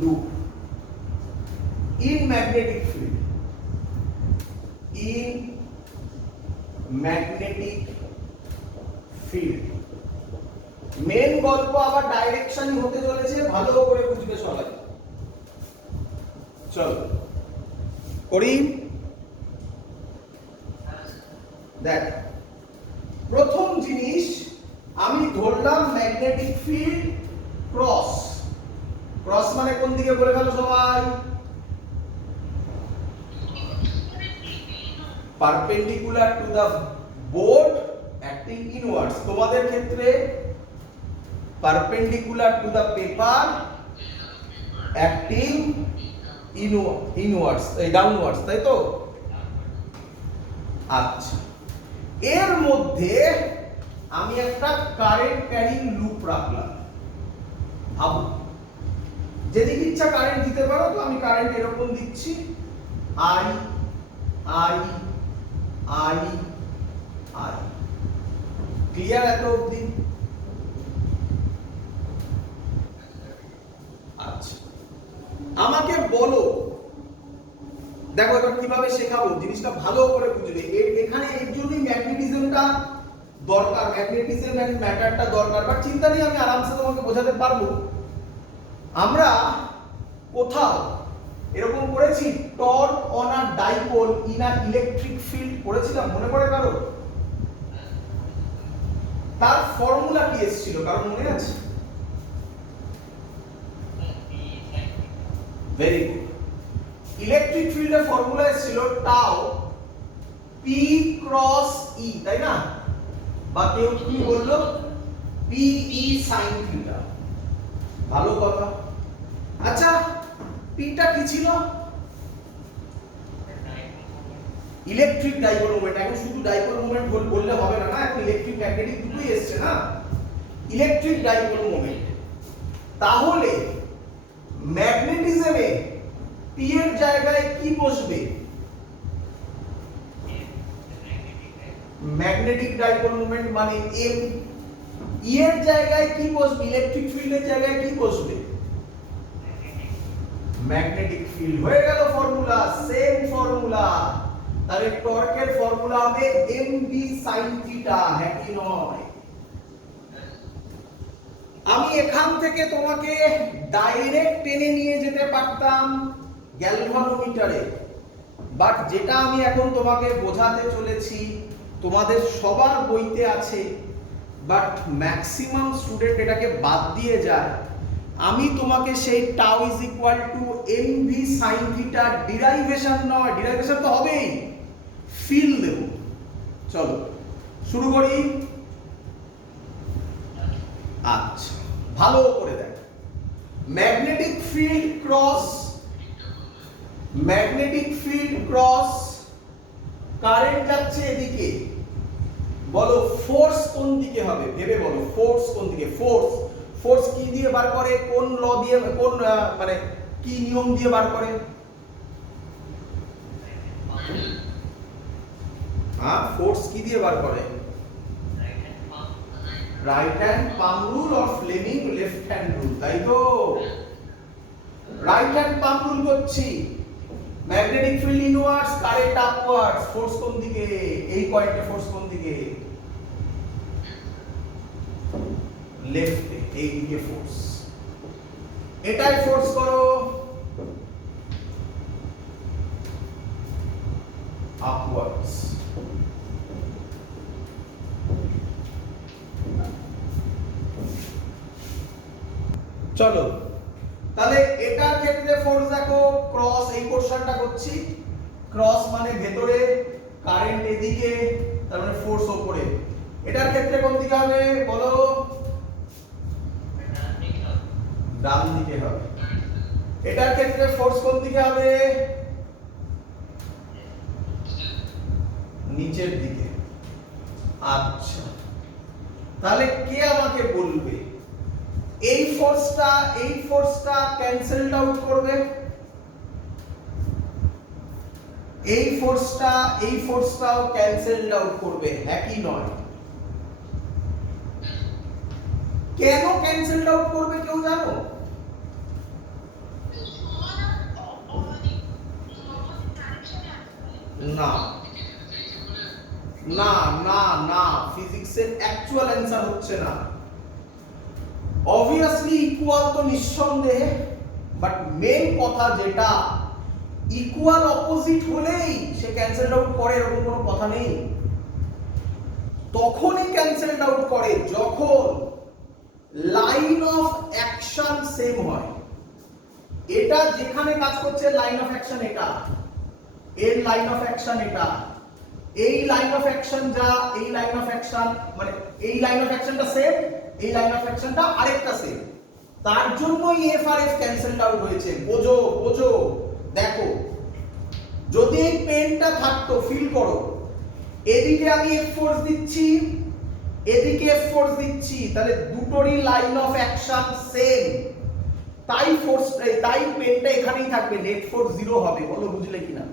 loop in magnetic field, in magnetic field। Main গল্প আবার ডাইরেকশন হতে চলেছে, ভালো করে বুঝবে সবাই। চলো করি। দেখ, প্রথম জিনিস আমি ধরলাম ম্যাগনেটিক ফিল্ড ক্রস। ক্রস মানে কোন দিকে বলে গেল সবাই? Perpendicular to the board acting inwards, তোমাদের ক্ষেত্রে perpendicular to the paper acting inwards, এই ডাউনওয়ার্ডস, তাই তো? আচ্ছা, এর মধ্যে আমি একটা কারেন্ট ক্যারিং লুপ রাখলাম। ভাবো, যেদিকে ইচ্ছা কারেন্ট দিতে পারো, তো আমি কারেন্ট এরকম দিচ্ছি, I I I I. Clear এত অবধি? আচ্ছা, আমাকে বলো, দেখো এবার কিভাবে শেখাবো, জিনিসটা ভালো করে বুঝবে। এখানে এর জন্যই ম্যাগনেটিজমটা দরকার, ম্যাগনেটিজম এন্ড ম্যাটারটা দরকার, বাট চিন্তা নেই, আমি আরামসে তোমাকে বোঝাতে পারবো। আমরা কোথাও এরকম করেছি, torque on a dipole in a electric field, করেছিলাম, মনে পড়ে কারো? তার ফর্মুলা কি এসেছিল, কারণ মনে আছে? Very good. ইলেকট্রিক ফিল্ডের ফর্মুলা এসেছিল টাউ পি ক্রস ই, তাই না? বা কেউ কি বললো, পি ই সাইন থিটা। ভালো কথা। আচ্ছা, পিটা কি ছিল? Electric dipole moment. এখন শুধু ডাইপোল মোমেন্ট বললে হবে না, এখন ইলেকট্রিক ম্যাগনেটিক দুটোই এসছে না, ইলেকট্রিক ডাইপোল মোমেন্ট। তাহলে ম্যাগনেটিজমে পি এর জায়গায় কি বসবে? ম্যাগনেটিক ডাইপোল মোমেন্ট মানে এম। ই এর জায়গায় কি বসবে? ইলেকট্রিক ফিল্ডের জায়গায় কি বসবে? Magnetic field. হয়ে গেল ফর্মুলা, সেম ফর্মুলা। তাহলে টর্কের ফর্মুলা হবে mv sin থিটা, হ্যাঁ কি নয়? আমি এখান থেকে তোমাকে ডাইরেক্ট টেনে নিয়ে যেতে পারতাম গ্যালভানোমিটারে, বাট যেটা আমি এখন তোমাকে বোঝাতে চলেছি তোমাদের সবার বইতে আছে, বাট ম্যাক্সিমাম স্টুডেন্ট এটাকে বাদ দিয়ে যায়। আমি তোমাকে সেই tau is equal two mv sin theta derivation নয়, ডিরাইভেশন তো হবেই, ফিল দেব। চলো শুরু করি। আচ্ছা, ভালো করে দেখ, ম্যাগনেটিক ফিল্ড ক্রস কারেন্ট যাচ্ছে এদিকে, বলো ফোর্স কোন দিকে হবে? ভেবে বলো, ফোর্স কোন দিকে? ফোর্স কি দিয়ে বার করে? কোন ল দিয়ে, কোন মানে কি নিয়ম দিয়ে বার করে? হ্যাঁ, ফোর্স কি দিয়ে বার করে? Right hand palm rule or Fleming left hand rule, তাই তো? রাইট হ্যান্ড পাম রুল করছি। Magnetic field inwards, current upwards, force কোন দিকে? এই পয়েন্টে ফোর্স কোন দিকে? লেফটে, এই দিকে ফোর্স। এটাই ফোর্স করো, আপওয়ার্ডস। চলো, তাহলে এটার ক্ষেত্রে ফোর্স দেখো, ক্রস এই পোরশনটা করছি, ক্রস মানে ভেতরে, কারেন্ট এদিকে, তার মানে ফোর্স উপরে। এটার ক্ষেত্রে কোন দিকে হবে বলো? ডান দিকে হবে। এটার ক্ষেত্রে ফোর্স কোন দিকে হবে? নিচের দিকে। আচ্ছা, তাহলে কে আমাকে বলবে এই ফোর্সটা ক্যান্সেলড আউট করবে? এই ফোর্সটাও ক্যান্সেলড আউট করবে, হ্যাঁ কি নয়? কেন ক্যান্সেলড আউট করবে কেউ জানো? না না না না, ফিজিক্সের অ্যাকচুয়াল অ্যানসার হচ্ছে না। অবভিয়াসলি ইকুয়াল তো নিঃসন্দেহে, বাট মেন কথা যেটা, ইকুয়াল অপোজিট হলেই সে ক্যান্সেলড আউট করে এরকম কোনো কথা নেই। তখনই ক্যান্সেলড আউট করে যখন লাইন অফ অ্যাকশন সেম হয়। এটা যেখানে কাজ করছে লাইন অফ অ্যাকশন এটা, এর লাইন অফ অ্যাকশন এটা, এই লাইন অফ অ্যাকশন যা, এই লাইন অফ অ্যাকশন মানে এই লাইন অফ অ্যাকশনটা সেম, এই লাইন অফ অ্যাকশনটা আরেকটা সেম, তার জন্যই F R F cancelled out হয়েছে। বোঝো বোঝো, দেখো যদি এই পেনটা থাকতো, ফিল করো, এদিকে আমি এফ ফোর্স দিচ্ছি, এদিকে এফ ফোর্স দিচ্ছি, তাহলে দুটোরই লাইন অফ অ্যাকশন সেম, তাই ফোর্স, তাই পেনটা এখানেই থাকবে, নেট ফোর্স 0 হবে। বলো বুঝলে কিনা?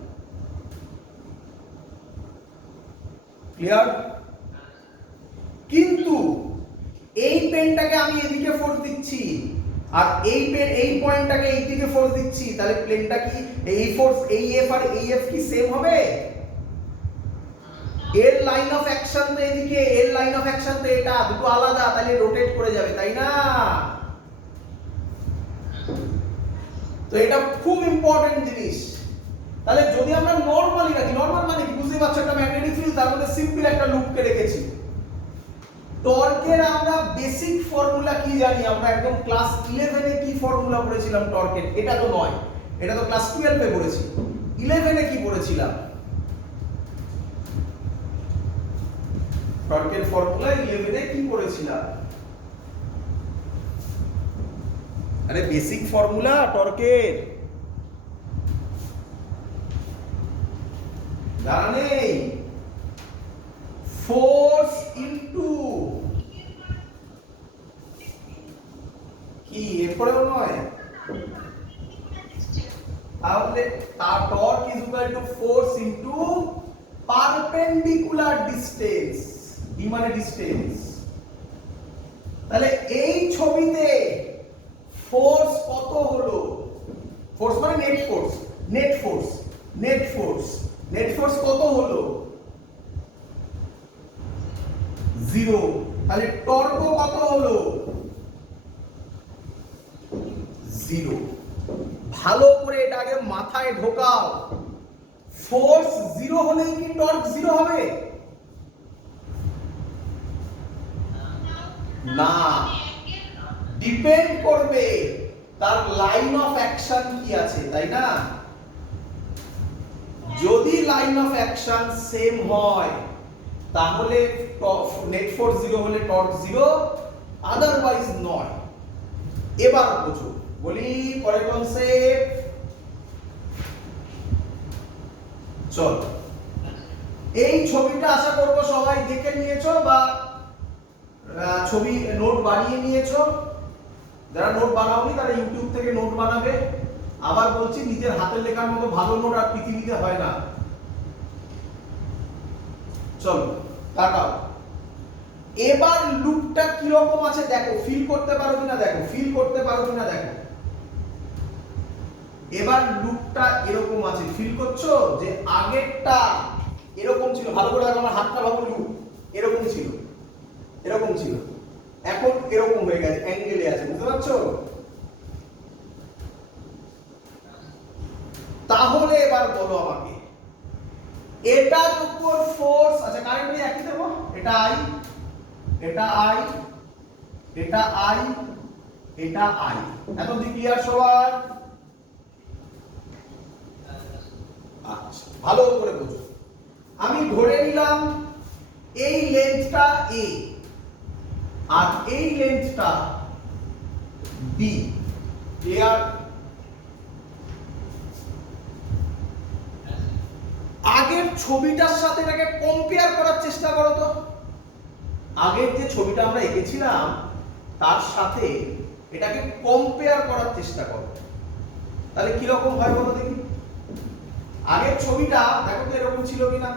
ক্লিয়ার? কিন্তু এই পেনটাকে আমি এদিকে ফোর্স দিচ্ছি আর এই পেন এই পয়েন্টটাকে এই দিকে ফোর্স দিচ্ছি, তাহলে প্লেনটা কি এই ফোর্স, এই এফ আর এই এফ কি সেম হবে? এর লাইন অফ অ্যাকশন তো এদিকে, এর লাইন অফ অ্যাকশন তো এটা, দুটো আলাদা, তাহলে রোটেট করে যাবে, তাই না? তো এটা খুব ইম্পর্টেন্ট জিনিস। তাহলে যদি আমরা নরমালি রাখি, নরমাল মানে কি বুঝতে পারছো, একটা ম্যাগনেটিক ফিল্ড, তার মধ্যে সিম্পল একটা লুপকে রেখেছি। টর্কের আমরা বেসিক ফর্মুলা কি জানি? আমরা একদম ক্লাস 11 এ কি ফর্মুলা পড়েছিলাম টর্কের? এটা তো নয়, এটা তো ক্লাস 12 এ পড়েছি। 11 এ কি পড়েছিলাম? টর্কের ফর্মুলা 11 এ কি পড়েছিলাম? আরে বেসিক ফর্মুলা টর্কের জানা নেই? ফোর্স ইনটু কি, এরপরেও নয়, তাহলে তার torque is equal to force into perpendicular distance, D মানে ডিসটেন্স। তাহলে এই ছবিতে ফোর্স কত হলো? ফোর্স মানে net force, net force, net force, net force কত হলো? 0। তাহলে টর্ক কত হলো? 0। ভালো করে এটা আগে মাথায় ঢোকাও। ফোর্স 0 হলেই কি টর্ক 0 হবে? না, ডিপেন্ড করবে তার লাইন অফ অ্যাকশন কি আছে, তাই না? যদি লাইন অফ অ্যাকশন সেম হয় তাহলে নেট ফোর্স 0 হলে টর্ক 0, আদারওয়াইজ নয়। এবার বুঝো, বলি পরের কনসেপ্ট। চল, এই ছবিটা আশা করব সবাই দেখে নিয়েছো বা ছবি নোট বানিয়ে নিয়েছো। যারা নোট বানাওনি তারা ইউটিউব থেকে নোট বানাবে। আবার বলছি, নিজের হাতের লেখার মতো ভালো নোট আর পৃথিবীতে হয় না। চলো কাটাও। এবার লুপটা কি রকম আছে দেখো, ফিল করতে পারো কিনা দেখো, ফিল করতে পারো কিনা দেখো। এবার লুপটা এরকম আছে, ফিল করছো? যে আগেরটা এরকম ছিল, ভালো করে দেখো, আমার হাতটা ভাবো, লুপ এরকম ছিল, এরকম ছিল, এখন এরকম হয়ে গেছে, অ্যাঙ্গেলে আছে, বুঝতে পারছো? তাহলে এবার বলো আমাকে, এটার উপর ফোর্স, আচ্ছা কারেন্ট একই দেবো, এটা আই, এটা আই, এটা আই, এটা আই। এতদিন ক্লিয়ার সবার? আচ্ছা, ভালো করে বুঝো। আমি ধরে নিলাম এই লেন্থটা এ আর এই লেন্থটা বি। ক্লিয়ার? আগের ছবিটার সাথে এটাকে কম্পেয়ার করার চেষ্টা করো তো। আগের যে ছবিটা আমরা এঁকেছিলাম তার সাথে এটাকে কম্পেয়ার করার চেষ্টা করো, তাহলে কি রকম হয় বলো দেখি। আগের ছবিটা দেখো তো এরকম ছিল কিনা।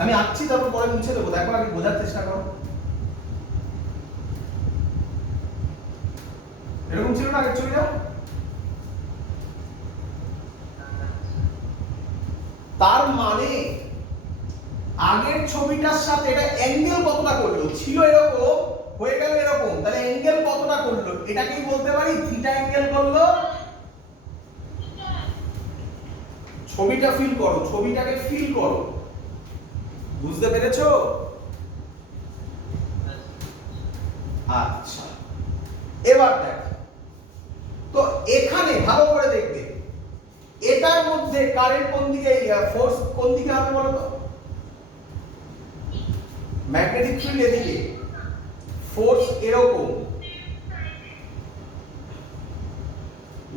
আমি আঁকছি, তারপর পরে মুছে দেবো, দেখো আগে বোঝার চেষ্টা করো। এরকম ছিল না আগের ছবিটা? তার মানে আগের ছবিটার সাথে এটা অ্যাঙ্গেল কতটা করলো, ছিল এরকম হয়ে গেল এরকম, তাহলে অ্যাঙ্গেল কতটা করলো, এটাকেই বলতে পারি থিটা অ্যাঙ্গেল করলো। ছবিটা ফিল করো, ছবিটাকে ফিল করো, বুঝতে পেরেছো? আচ্ছা, এবার দেখ তো এখানে ভালো করে দেখবে, এটার মধ্যে কারেন্ট কোন দিকে, ফোর্স কোন দিকে হবে বলো তো? ম্যাগনেটিক ফিল্ড এদিকে, ফোর্স এরকম।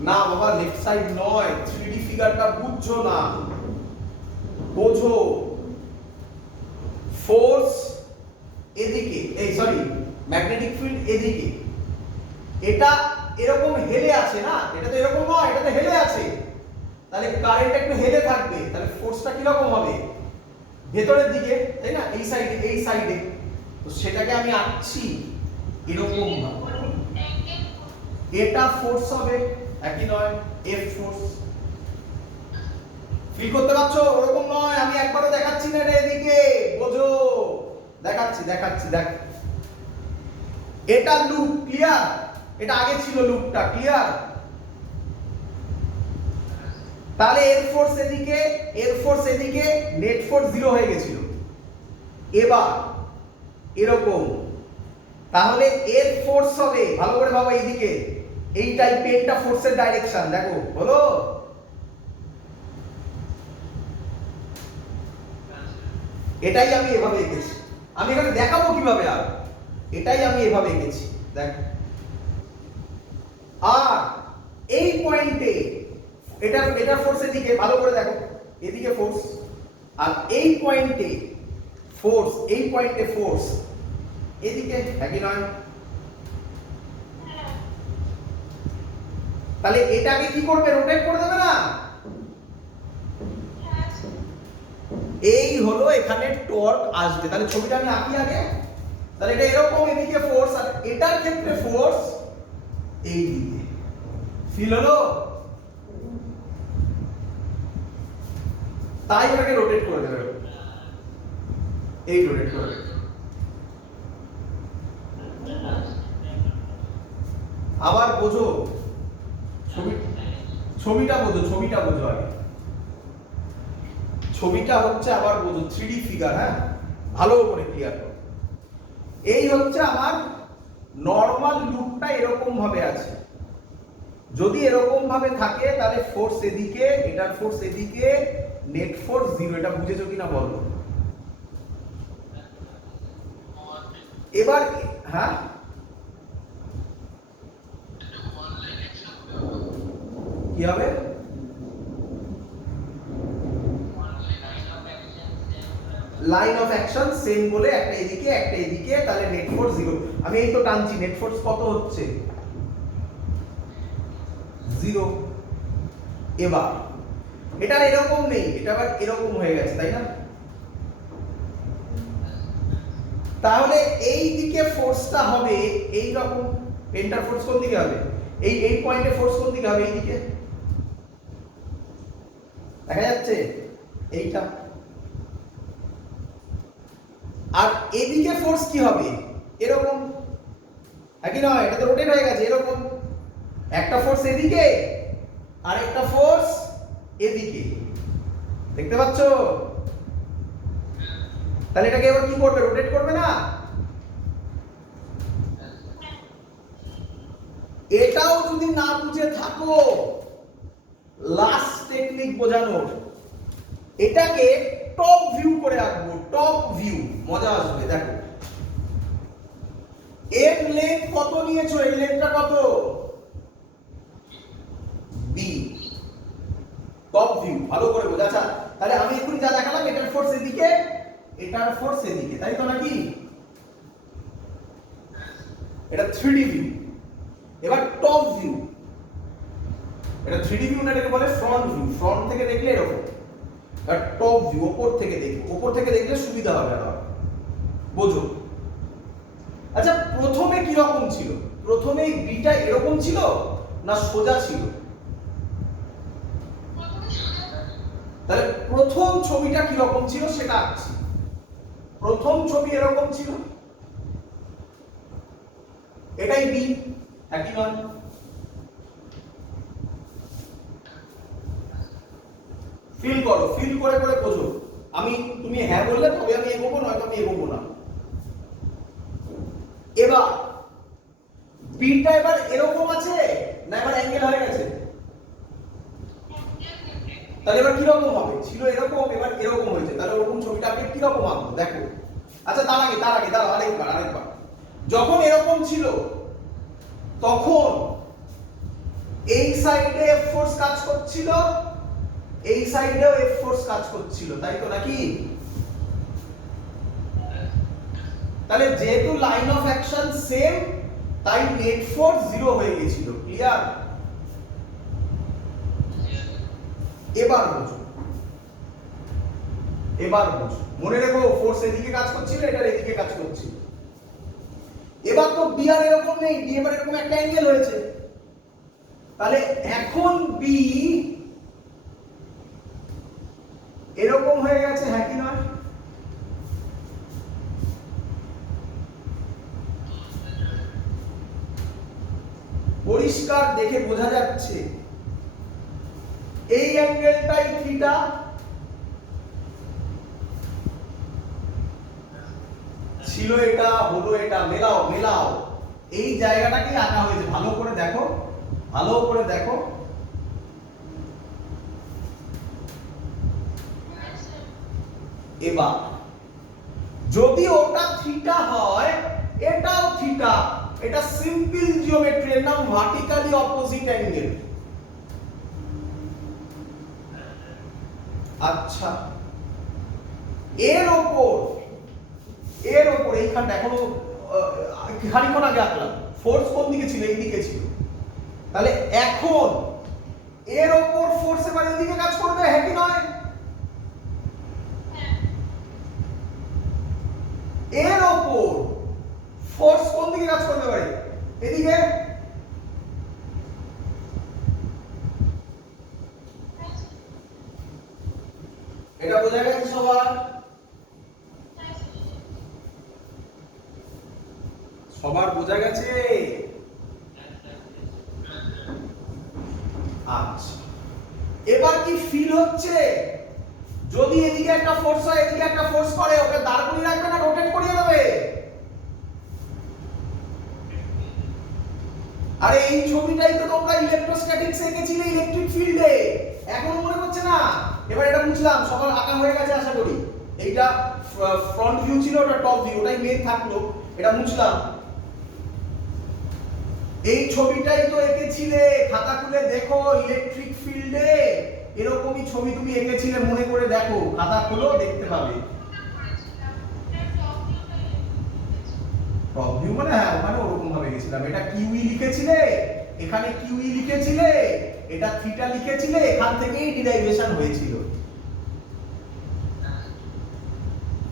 না বাবা, লেফট সাইড নয়, 3D ফিগারটা বুঝছো না, বোঝো। ফোর্স এদিকে, এই সরি, ম্যাগনেটিক ফিল্ড এদিকে, এটা এরকম হেলে আছে না, এটা তো এরকম নয়, এটা তো হেলে আছে, তাহলে কারেন্ট একটু হেলে থাকবে, তাহলে ফোর্সটা কি রকম হবে? ভেতরের দিকে, তাই না? এই সাইডে, এই সাইডে। তো সেটাকে আমি আঁকছি এরকম ভাবে, এটা ফোর্স হবে, একই নয়, এফ ফোর্স। ফিল করতে পারছো? ওরকম নয়, আমি একবারও দেখাচ্ছি না, এটা এদিকে, বোঝো, দেখাচ্ছি দেখাচ্ছি, দেখ, এটা লুপ, ক্লিয়ার? এটা আগে ছিল লুপটা, ক্লিয়ার? তাহলে এর ফোর্স এদিকে, এর ফোর্স এদিকে, নেট ফোর্স 0 হয়ে গেছিল। এবার এরকম, তাহলে এর ফোর্স হবে, ভালো করে ভাবো, এইদিকে, এইটাই পেনটা ফোর্সের ডাইরেকশন, দেখো, হলো? এটাই আমি এভাবে এঁকেছি, আমি এখানে দেখাবো কিভাবে, আর এটাই আমি এভাবে এঁকেছি, দেখ। আর এই পয়েন্টে এটা ফোর্স এদিকে, ভালো করে দেখো, এদিকে ফোর্স, আর এই পয়েন্টে ফোর্স, এই পয়েন্টে ফোর্স এদিকে, একই নয়? তাহলে এটাকে কি করবে? রোটেট করে দেবে না? এই হলো এখানে টর্ক আসবে। তাহলে ছবিটা আমি আঁকি আগে। তাহলে এটা এরকম, এদিকে ফোর্স, আর এটার ক্ষেত্রে ফোর্স এই দিকে। ফিল হলো? তাই ওটাকে রোটেট করে দেবে, এই রোটেট করে দেবে। আবার বোঝো, ছবিটা বোঝো, ছবিটা বোঝো আগে। ছবিটা হচ্ছে, আবার বোঝো, 3D ফিগার, হ্যাঁ, ভালো করে ক্লিয়ার করো। এই হচ্ছে আমার নরমাল লুপটা, এরকম ভাবে আছে। যদি এরকম ভাবে থাকে তাহলে ফোর্স এদিকে, এটার ফোর্স এদিকে, নেট ফোর্স 0। এটা বুঝেছো কিনা বলো? এবার হ্যাঁ, কি হবে? লাইন অফ অ্যাকশন সেম বলে, একটা এদিকে একটা এদিকে, তাহলে নেট ফোর্স 0। আমি এই তো টানছি, নেট ফোর্স কত হচ্ছে? 0। এবার এটার এরকম নেই, এটা আবার এরকম হয়ে গেছে, তাই না? তাহলে এই দিকে ফোর্সটা হবে এই রকম, পেনটার ফোর্স কোন দিকে হবে? এই পয়েন্টে ফোর্স কোন দিকে হবে? এই দিকে, দেখা যাচ্ছে এইটা। আর এদিকে ফোর্স কি হবে? এরকম, একই নয়? এটা তো রোটেট হয়ে গেছে, এরকম। একটা ফোর্স এদিকে আর একটা ফোর্স এদিকে, দেখতে পাচ্ছ? তাহলে এটাকে এবার কি করবে? রোটেট করবে না? এটাও যদি না বুঝে থাকো, লাস্ট টেকনিক বোঝানোর, এটাকে টপ ভিউ করে আঁকবো, টপ ভিউ, মজা আসবে, দেখো। এর লেন্থ কত নিয়েছো? এই লেন্থটা কত? বি। টপ ভিউ, ভালো করে বোঝা। আচ্ছা, তাহলে আমি এখন যা দেখালাম, এটার ফোর্স এদিকে, এটার ফোর্স এদিকে, তাই তো নাকি? এটা 3D ভিউ। এবার টপ ভিউ, এটা 3D ভিউ না, এটাকে বলে ফ্রন্ট ভিউ। ফ্রন্ট থেকে দেখলে এরকম, আর টপ ভিউ উপর থেকে দেখো, উপর থেকে দেখলে সুবিধা হবে আরো, বোঝো। আচ্ছা, প্রথমে কি রকম ছিল? প্রথমে বিটা এরকম ছিল না সোজা ছিল? তাহলে প্রথম ছবিটা কি রকম ছিল সেটা আঁকছি। প্রথম ছবি এরকম ছিল, এটাই বি, একই নয়? ফিল করো, ফিল করে করে বোঝো। আমি, তুমি হ্যাঁ বললে তবে আমি এগোবো, নয়তো আমি এগোবো না। এবার বিটা এবার এরকম আছে না এবার অ্যাঙ্গেল হয়ে গেছে? তাহলে এবার কি রকম হবে? ছিল এরকম, এবার এরকম হয়েছে। তাহলে ওরকম ছবিটা আপনি কি রকম আঁকবো দেখো। আচ্ছা তার আগে দাঁড়াও আরেকবার। যখন এরকম ছিল তখন এই সাইডে এফ ফোর্স কাজ করছিল, এই সাইডেও এফ ফোর্স কাজ করছিল, তাই তো নাকি? তাহলে যেহেতু লাইন অফ অ্যাকশন সেম, তাই নেট ফোর্স 0 হয়ে গিয়েছিল। ক্লিয়ার? এবার বুঝো, মনে রেখো ফোর্স এদিকে কাজ করছিল, এটা এদিকে কাজ করছিল। এবার তো বি আর এরকম নেই, বি এবার এরকম একটা অ্যাঙ্গেল হয়েছে। তাহলে এখন বি এরকম হয়ে গেছে, হ্যাঁ কি নয়? পরিষ্কার দেখে বোঝা যাচ্ছে এই অ্যাঙ্গেলটাই থিটা, ছিল এটা, হলো এটা, মেলাও। এই জায়গাটাকেই আঁকা হয়েছে। ভালো করে দেখো। এবার যদি ওটা থিটা হয়, এটাও থিটা, এটা সিম্পল জিওমেট্রির নাম ভার্টিক্যালি অপোজিট অ্যাঙ্গেল। আচ্ছা, এর ওপর এইখানটা এখনো খানিক্ষণ আগে আঁকলাম, ফোর্স কোন দিকে ছিল? এই দিকে ছিল। তাহলে এখন এর ওপর ফোর্স এবার এদিকে কাজ করবে, হ্যাঁ কি নয়? এর ওপর ফোর্স কোন দিকে কাজ করবে ভাই? এদিকে। এটা বোঝা গেছে সবার? বোঝা গেছে? আচ্ছা, এবার কি ফিল হচ্ছে? যদি এদিকে একটা ফোর্স হয়, এদিকে একটা ফোর্স করে, ওকে দাঁড় করিয়ে রাখবে না রোটেট করিয়ে দেবে? আরে এই ছবিটাই তো তোমরা ইলেকট্রোস্ট্যাটিক্সে এঁকেছিলে ইলেকট্রিক ফিল্ডে, এখন মনে হচ্ছে না? এবার এটা বুঝলাম, সবার আঁকা হয়ে গেছে আশা করি। এইটা ফ্রন্ট ভিউ ছিল, ওটা টপ ভিউ, ওটাই মেন থাকলো, এটা বুঝলাম। এই ছবিটাই তো এঁকেছিলে, খাতা খুলে দেখো, ইলেকট্রিক ফিল্ডে এরকমই ছবি তুমি এঁকেছিলে, মনে করে দেখো, খাতা খুলো দেখতে পাবে। টপ ভিউ মানে হ্যাঁ, ওখানে ওরকম ভাবে গেছিলাম। এটা কিউই লিখেছিলে, এখানে কিউই লিখেছিলে, এটা থিটা লিখেছিলে, এখান থেকেই ডিরাইভেশন হয়েছিল।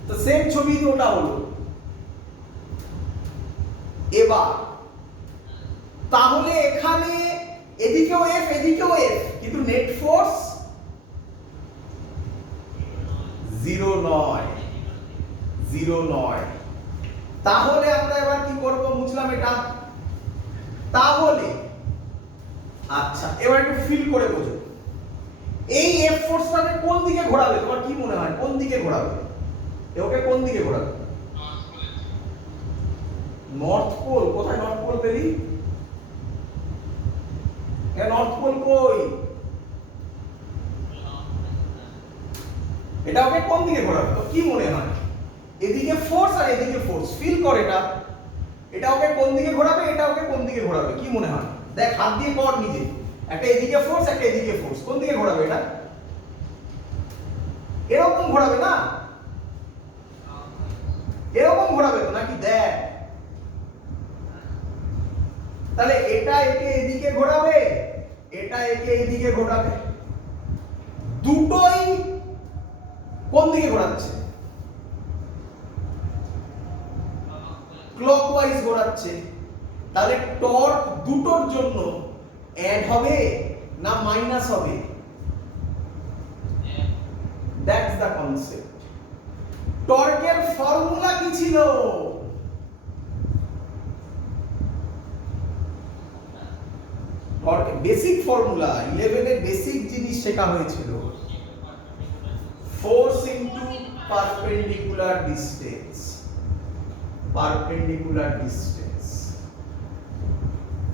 তো সেম ছবি তো ওটা হলো। এবার তাহলে এখানে এদিকেও এফ, এদিকেও এফ, কিন্তু নেট ফোর্স 0 নয়। তাহলে আমরা এবার কি করব? বুঝলাম এটা। তাহলে আচ্ছা, এবার একটু ফিল করে বোঝো, এই এফ ফোর্সটাকে কোন দিকে ঘোরাবে? তোমার কি মনে হয় কোন দিকে ঘোরাবে? ওকে কোন দিকে ঘোরাবে? North pole. কোথায় নর্থ পোল পেলি? নর্থ পোল কই? এটা ওকে কোন দিকে ঘোরাবে? তো কি মনে হয়? এদিকে ফোর্স আর এদিকে ফোর্স, ফিল কর এটা। এটা ওকে কোন দিকে ঘোরাবে, এটা ওকে কোন দিকে ঘোরাবে, কি মনে হয়? দেখ, হাত দিয়ে কর নিজে। একটা এদিকে ফোর্স, একটা এদিকে ফোর্স, কোন দিকে ঘোরাবে এটা? এরকম ঘোরাবে না? এরকম ঘোরাবে তো নাকি? দেখ, তাহলে এটা একে এদিকে ঘোরাবে, এটা একে এদিকে ঘোরাবে, দুটোই কোন দিকে ঘোরাচ্ছে? ক্লকওয়াইজ ঘোরাচ্ছে। তাহলে টর্ক দুটোর জন্য অ্যাড হবে না মাইনাস হবে? That's the concept. টর্কের ফর্মুলা কি ছিল? টর্কের বেসিক ফর্মুলা 11 এর বেসিক জিনিস শেখা হয়েছিল, ফোর্স ইনটু পারপেন্ডিকুলার ডিসটেন্স।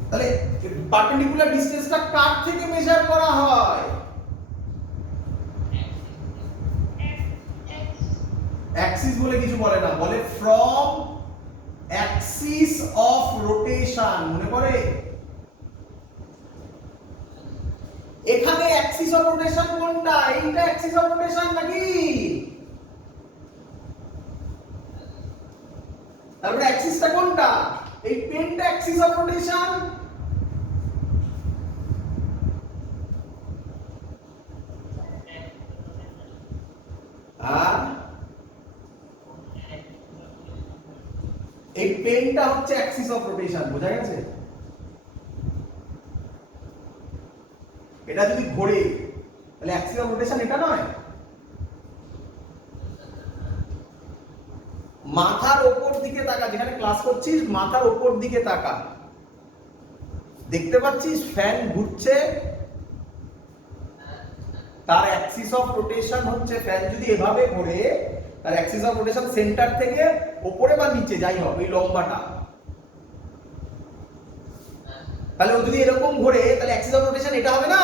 তাহলে পারপেন্ডিকুলার ডিসটেন্সটা কার থেকে মেজার করা হয়? অ্যাক্সিস বলে কিছু বলে না, বলে ফ্রম অ্যাক্সিস অফ রোটেশন। মনে পড়ে? এখানে অ্যাক্সিস অফ রোটেশন কোনটা? এইটা অ্যাক্সিস অফ রোটেশন নাকি? তারপরে অ্যাক্সিসটা কোনটা? এই পেনটা অ্যাক্সিস অফ রোটেশন। আর এই পেনটা হচ্ছে অ্যাক্সিস অফ রোটেশন। বোঝা গেছে? এটা যদি ঘোরে তাহলে অ্যাক্সিস অফ রোটেশন এটা নয়? মাথার উপর দিকে তাকা, যেখানে ক্লাস করছিস মাথার উপর দিকে তাকা, দেখতে পাচ্ছিস ফ্যান ঘুরছে, তার অ্যাক্সিস অফ রোটেশন হচ্ছে, ফ্যান যদি এভাবে ঘোরে তার অ্যাক্সিস অফ রোটেশন সেন্টার থেকে উপরে বা নিচে যাই হোক এই লম্বাটা, তাহলে ও যদি এরকম ঘোরে তাহলে অ্যাক্সিস অফ রোটেশন এটা হবে না?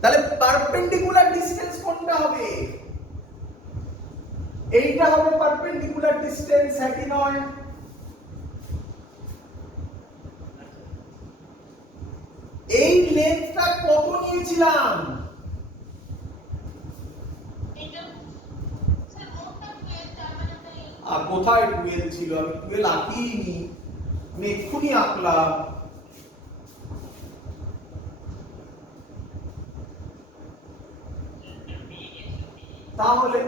তাহলে পারপেন্ডিকুলার ডিসটেন্স কোনটা হবে? এইটা হবে পারপেন্ডিকুলার ডিসটেন্স, একই নয়? এই লেন্থটা কত নিয়েছিলাম? আর কোথায় 12 ছিল? আমি 12 আঁকিনি, আমি এক্ষুনি আঁকলাম। তাহলে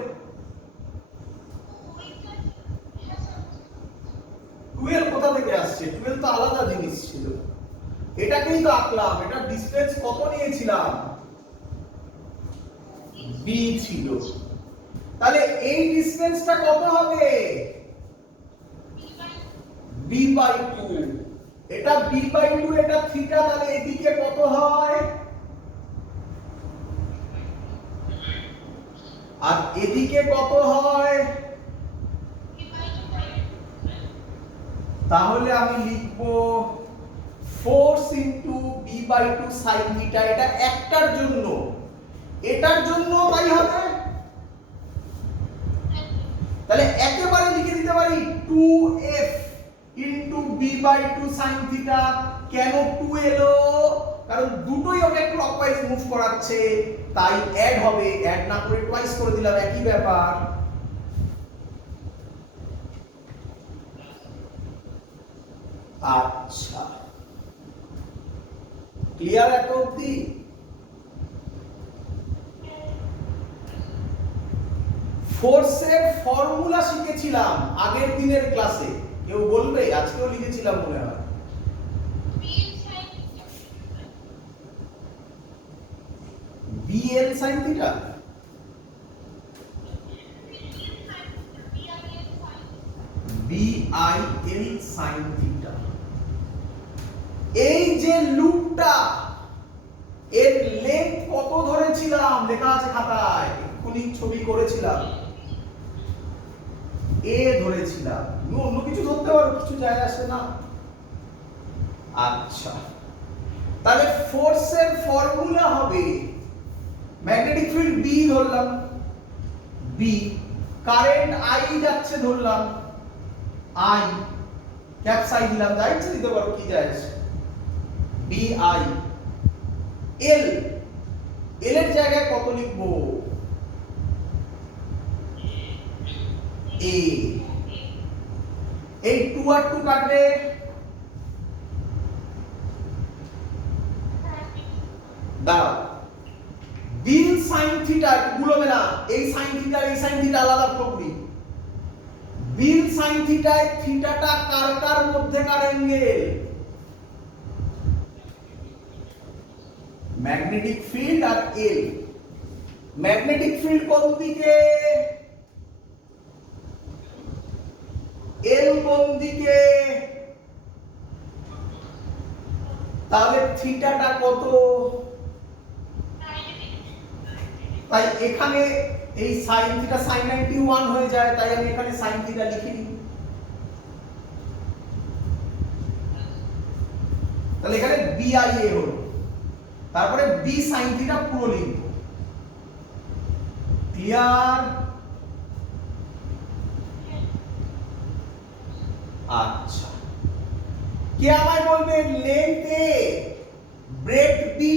12 কোথা থেকে আসছে? 12 তো আলাদা জিনিস ছিল, এটাকেই তো আঁকলাম। এটা ডিসটেন্স কত নিয়েছিলাম? b ছিল। তাহলে এই ডিসটেন্সটা কত হবে? b/2। এটা b/2, এটা থিটা, তাহলে এদিকে কত হয়? আর এদিকে কত হয়? তাহলে আমি লিখব force into b/2 sin theta. এটা একটার জন্য, এটার জন্য তাই হবে। তাহলে একেবারে লিখে দিতে পারি 2f into b/2 sin theta. কেন 2 এলো? কারণ দুটোই ওকে ক্লকওয়াইজ মুভ করাচ্ছে, তাই অ্যাড হবে। অ্যাড না করে টুয়াইস করে দিলাম, একই ব্যাপার। আচ্ছা, ক্লিয়ার এত অবধি? ফোর্সের ফর্মুলা শিখেছিলাম আগের দিনের ক্লাসে, কেউ বলবে? আজকেও লিখেছিলাম মনে হয়। BL sin theta, BIL sin theta. এই যে লুপটা, এর লেন্থ কত ধরেছিলাম? লেখা আছে খাতায়, এক্ষুনি ছবি করেছিলাম। এ ধরেছিলাম, অন্য কিছু ধরতে পারো, কিছু যায় আসে না। আচ্ছা, তাহলে ফোর্সের ফর্মুলা হবে, ম্যাগনেটিক ফিল্ড B ধরলাম, B, কারেন্ট I যাচ্ছে ধরলাম, I, ক্যাপ সাই দিলাম, যা ইচ্ছে দিতে পারো, কি যায় আসে, BI, L, L এর জায়গায় কত লিখবো? A। এই 2 আর 2 কাটবে, দাঁড়াও। বিল সাইন থিটা ভুলবে না, এই সাইন থিটা এই সাইন থিটা আলাদা প্রকৃতি। বিল সাইন থিটায় থিটাটা কার কার মধ্যেকার অ্যাঙ্গেল? ম্যাগনেটিক ফিল্ড আর এল। ম্যাগনেটিক ফিল্ড কোন দিকে? এল কোন দিকে? তাহলে থিটাটা কত? তাই এখানে এই sin থিটা sin 91 হয়ে যায়, তাই আমি এখানে sin থিটা লিখি নি। তাহলে এখানে BIA হলো, তারপরে B sin থিটা পুরো লিখব। ক্লিয়ার? আচ্ছা, কে আমায় বলবে লেন্থ এ, ব্রেডথ বি,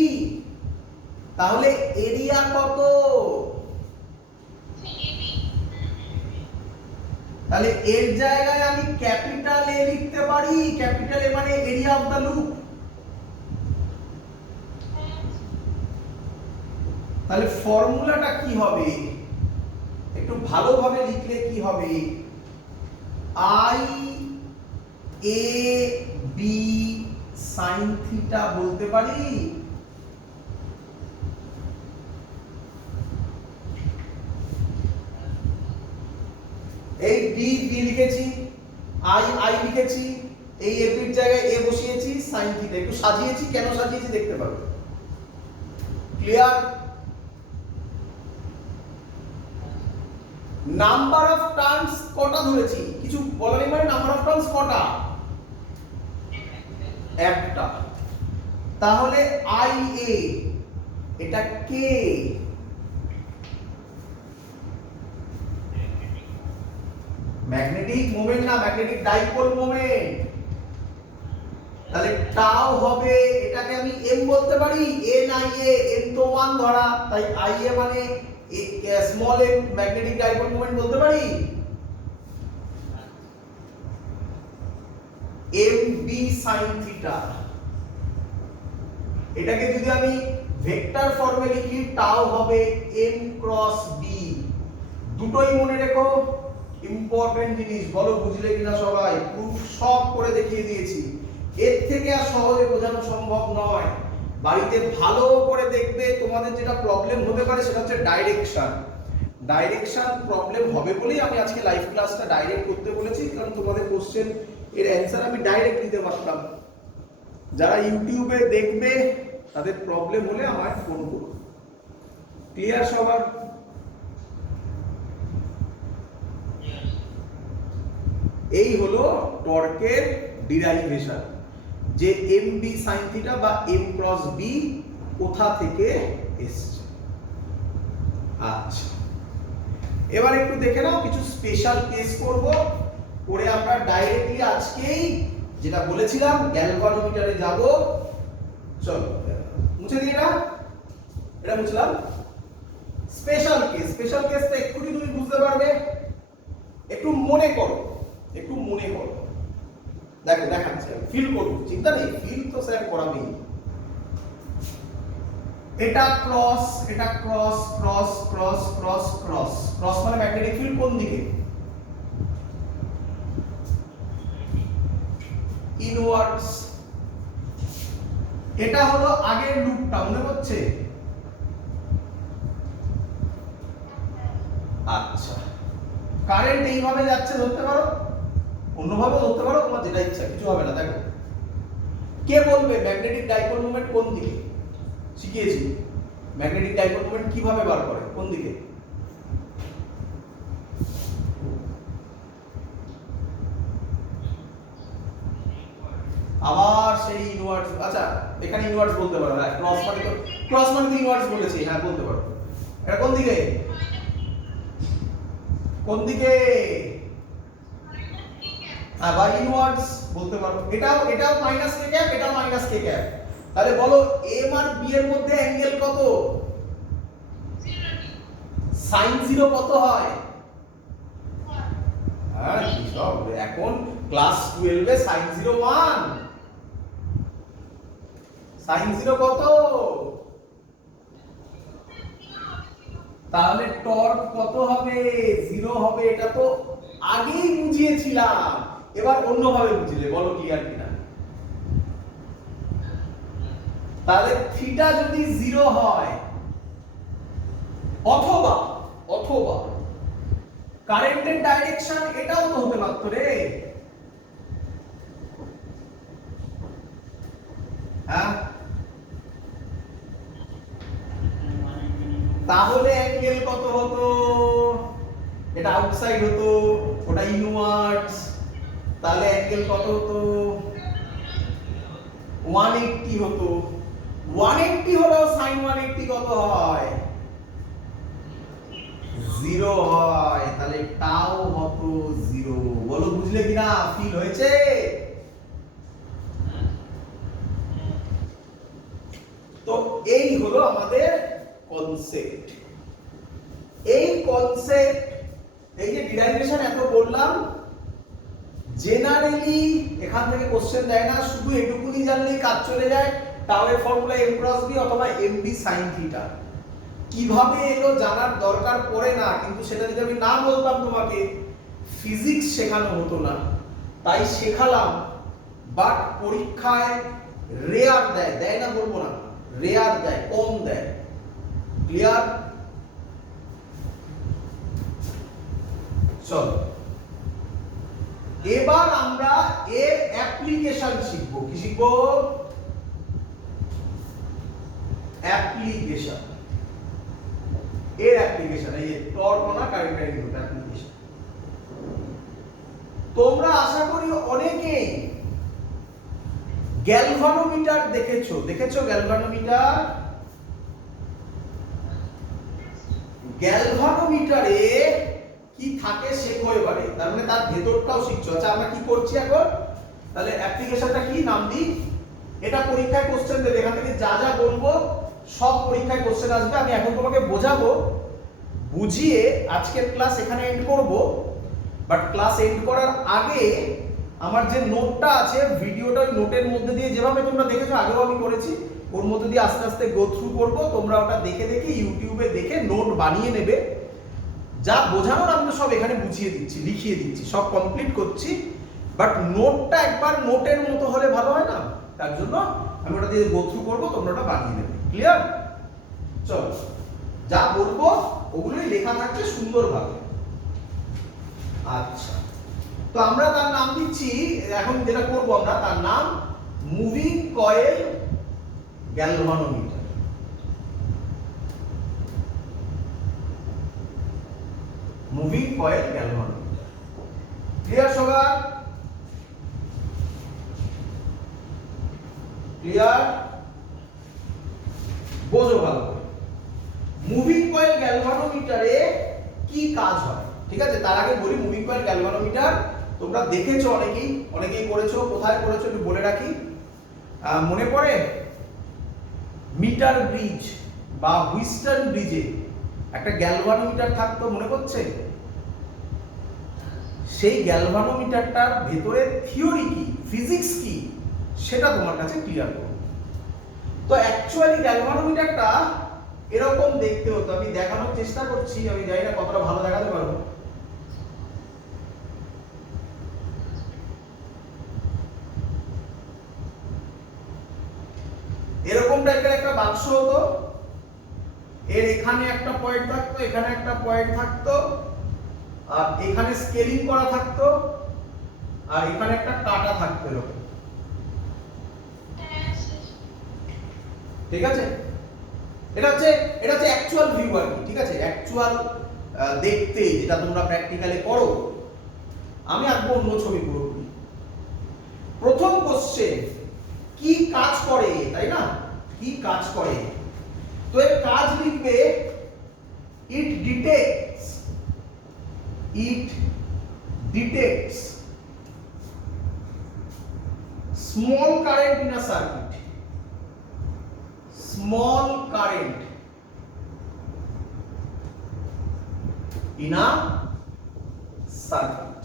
তাহলে এরিয়া কত? তাহলে এর জায়গায় আমি ক্যাপিটাল এ লিখতে পারি। ক্যাপিটাল এ মানে এরিয়া অফ দ্য লুপ। তাহলে ফর্মুলাটা কি হবে? একটু ভালোভাবে লিখলে কি হবে? I A B sine theta বলতে পারি। এই বি বি লিখেছি, আই আই লিখেছি, এই এ বির জায়গায় এ বসিয়েছি, সাইন থিটা একটু সাজিয়েছি। কেন সাজিয়েছি দেখতে পারো। ক্লিয়ার? নাম্বার অফ টার্মস কটা ধরেছি? কিছু বলার নেই মানে নাম্বার অফ টার্মস কটা? একটা। তাহলে আই এ এটা কে? ম্যাগনেটিক মোমেন্ট না, ম্যাগনেটিক ডাইপোল মোমেন্ট। তাহলে টাও হবে, এটাকে আমি এম বলতে পারি। এন আই এ, এন তো 1 ধরা, তাই আই এ মানে small M magnetic dipole moment বলতে পারি। এম বি সাইন থিটা, এটাকে যদি আমি ভেক্টর ফর্মে লিখি টাও হবে এম ক্রস বি। দুটোই মনে রেখো, ইম্পর্টেন্ট জিনিস। বলো বুঝলে কিনা সবাই? প্রুফ সব করে দেখিয়ে দিয়েছি, এর থেকে আর সহজে বোঝানো সম্ভব নয়। বাড়িতে ভালো করে দেখবে। তোমাদের যেটা প্রবলেম হতে পারে সেটা হচ্ছে ডাইরেকশন। ডাইরেকশন প্রবলেম হবে বলেই আমি আজকে লাইভ ক্লাসটা ডাইরেক্ট করতে বলেছি, কারণ তোমাদের কোশ্চেন এর অ্যান্সার আমি ডাইরেক্ট দিতে পারতাম। যারা ইউটিউবে দেখবে তাদের প্রবলেম হলে আমায় ফোন করো। ক্লিয়ার সবার? এই হলো টর্কের ডিরাইভেশন, যে এম বি সাইন থিটা বা এম ক্রস বি কোথা থেকে এসছে। আচ্ছা, এবার একটু দেখে নাও, কিছু স্পেশাল কেস করব, করে আমরা ডাইরেক্টলি আজকেই যেটা বলেছিলাম গ্যালভানোমিটারে যাব। চলো মুছে দিই না, এটা মুছলাম। স্পেশাল কেস, স্পেশাল কেসটা এক্ষুনি তুমি বুঝতে পারবে। একটু মনে করো, একটু মনে করো। দেখো দেখাচ্ছি, ফিল করবো, চিন্তা নেই, ফিল তো স্যার করাবেই। এটা ক্রস, এটা cross cross cross cross cross. Cross মানে ম্যাগনেটিক ফিল্ড কোন দিকে? ইনওয়ার্ডস। এটা হলো আগের লুপটা, মনে হচ্ছে? আচ্ছা, কারেন্ট এইভাবে যাচ্ছে ধরতে পারো, অন্যভাবে ধরতে পারো, তোমার যেটা ইচ্ছা, কিছু হবে না। দেখো, কে বলবে ম্যাগনেটিক ডাইপোল মোমেন্ট কোন দিকে? শিখিয়েছি ম্যাগনেটিক ডাইপোল মোমেন্ট কিভাবে বার করে, কোন দিকে? আবার সেই ইনওয়ার্ডস। আচ্ছা, এখানে ইনওয়ার্ডস বলতে পারো। হ্যাঁ, ক্রস মানে তো ইনওয়ার্ডস বলেছি। হ্যাঁ, বলতে পারো। এটা কোন দিকে? কোন দিকে? হ্যাঁ, বা ইনওয়ার্ডস বলতে পারো। এটাও মাইনাস কে ক্যাপ, এটাও মাইনাস কে ক্যাপ। তাহলে বলো এম আর বি এর মধ্যে অ্যাঙ্গেল কত? sin 0 কত হয়? হ্যাঁ, কি সব এখন ক্লাস 12 এ sin 0 1। sin 0 কত? তাহলে টর্ক কত হবে? 0 হবে। এটা তো আগেই বুঝিয়েছিলাম, এবার অন্যভাবে বুঝলে বলো ক্লিয়ার কিনা? তাহলে থিটা যদি 0 হয়, অথবা অথবা কারেন্টের ডাইরেকশন এটাও তো হতে পারতো রে। হ্যাঁ, তাহলে অ্যাঙ্গেল কত হতো? এটা আউটসাইড হতো, ওটা ইনওয়ার্ডস। তাহলে অ্যাঙ্গেল কত হতো? 180 হতো। 180 হলেও sin 180 কত হয়? জিরো হয় তাহলে টাও হতো জিরো। বলো বুঝলে কিনা, ফিল হয়েছে? তো এই হলো আমাদের কনসেপ্ট। এই কনসেপ্ট, এই যে ডিরাইভেশন এত বললাম, জেনারেলি এখান থেকে কোশ্চেন দেয় না, শুধু এটুকুনি জানলেই কাজ চলে যায়। টাও এর ফর্মুলা m ক্রস b অথবা mb sin থিটা। কিভাবে এলো জানার দরকার পড়ে না, কিন্তু সেটা যদি আমি না বলতাম তোমাকে, ফিজিক্স শেখানো হতো না। তাই শেখালাম, বাট পরীক্ষায় রেয়ার দেয়, দেয় না বলবো না, রেয়ার দেয়, কম দেয়। ক্লিয়ার? চলো এবার আমরা এর অ্যাপ্লিকেশন শিখবো। কি শিখবো? অ্যাপ্লিকেশন। এর অ্যাপ্লিকেশন, এই যে টর্ক না কারেন্ট ক্যারিং অ্যাপ্লিকেশন। তোমরা আশা করি অনেকেই গ্যালভানোমিটার দেখেছো। দেখেছো গ্যালভানোমিটার? গ্যালভানোমিটারে কি থাকে শেখো এবারে, তার মানে তার ভেতরটাও শিখছো। আচ্ছা আমরা কি করছি এখন? তাহলে অ্যাপ্লিকেশনটা কি নাম দিই? এটা পরীক্ষায় কোশ্চেন দেবে, এখান থেকে যা যা বলবো সব পরীক্ষায় কোশ্চেন আসবে। আমি এখন তোমাকে বোঝাবো, বুঝিয়ে আজকের ক্লাস এখানে এন্ড করব। বাট ক্লাস এন্ড করার আগে আমার যে নোটটা আছে, ভিডিওটা ওই নোটের মধ্যে দিয়ে যেভাবে তোমরা দেখেছো, আগেও আমি করেছি, ওর মধ্যে দিয়ে আস্তে আস্তে গো থ্রু করব। তোমরা ওটা দেখে দেখে ইউটিউবে দেখে নোট বানিয়ে নেবে। যা বোঝানোর আমি তো সব এখানে বুঝিয়ে দিচ্ছি, লিখিয়ে দিচ্ছি, সব কমপ্লিট করছি। বাট নোটটা একবার নোটের মতো হলে ভালো হয় না, তার জন্য আমি ওটা দিয়ে গো থ্রু করবো, তোমরা ওটা বানিয়ে নেবে। ক্লিয়ার? চলো, যা বলবো ওগুলোই লেখা থাকবে সুন্দরভাবে। আচ্ছা, তো আমরা তার নাম দিচ্ছি, এখন যেটা করব আমরা, তার নাম moving coil galvanometer. Moving coil galvanometer. Clear সবার? ক্লিয়ার? বোঝো ভালো করে। মুভিং কয়েল গ্যালভানোমিটারে কি কাজ হয়, ঠিক আছে? তার আগে বলি, মুভিং কয়েল গ্যালভানোমিটার তোমরা দেখেছো, অনেকেই করেছো। কোথায় করেছো একটু বলে রাখি। মনে পড়ে মিটার ব্রিজ বা হুইস্টন ব্রিজে একটা গ্যালভানোমিটার থাকতো, মনে পড়ছে? সেই গ্যালভানোমিটারটার ভেতরে থিওরি কি, ফিজিক্স কি, সেটা তোমার কাছে ক্লিয়ার করব। তো অ্যাকচুয়ালি গ্যালভানোমিটারটা এরকম দেখতে হতো। আমি দেখানোর চেষ্টা করছি, আমি জানি না কতটা ভালো দেখাতে পারবো। এরকম টাইপের একটা বাক্স হতো, এর এখানে একটা পয়েন্ট থাকতো, এখানে একটা পয়েন্ট থাকতো, আর এখানে স্কেলিং করা থাকতো, আর এখানে একটা কাটা থাকতো এরকম। ঠিক আছে? এটা হচ্ছে অ্যাকচুয়াল ভিউ আর কি, ঠিক আছে? অ্যাকচুয়াল দেখতে যেটা তোমরা প্র্যাকটিক্যালি করো। আমি আঁকবো অন্য ছবি পুরোপুরি। প্রথম কোশ্চেন, কি কাজ করে, তাই না? কি কাজ করে? তো এর কাজ লিখবে, it detects small current in a circuit. Small current in a circuit.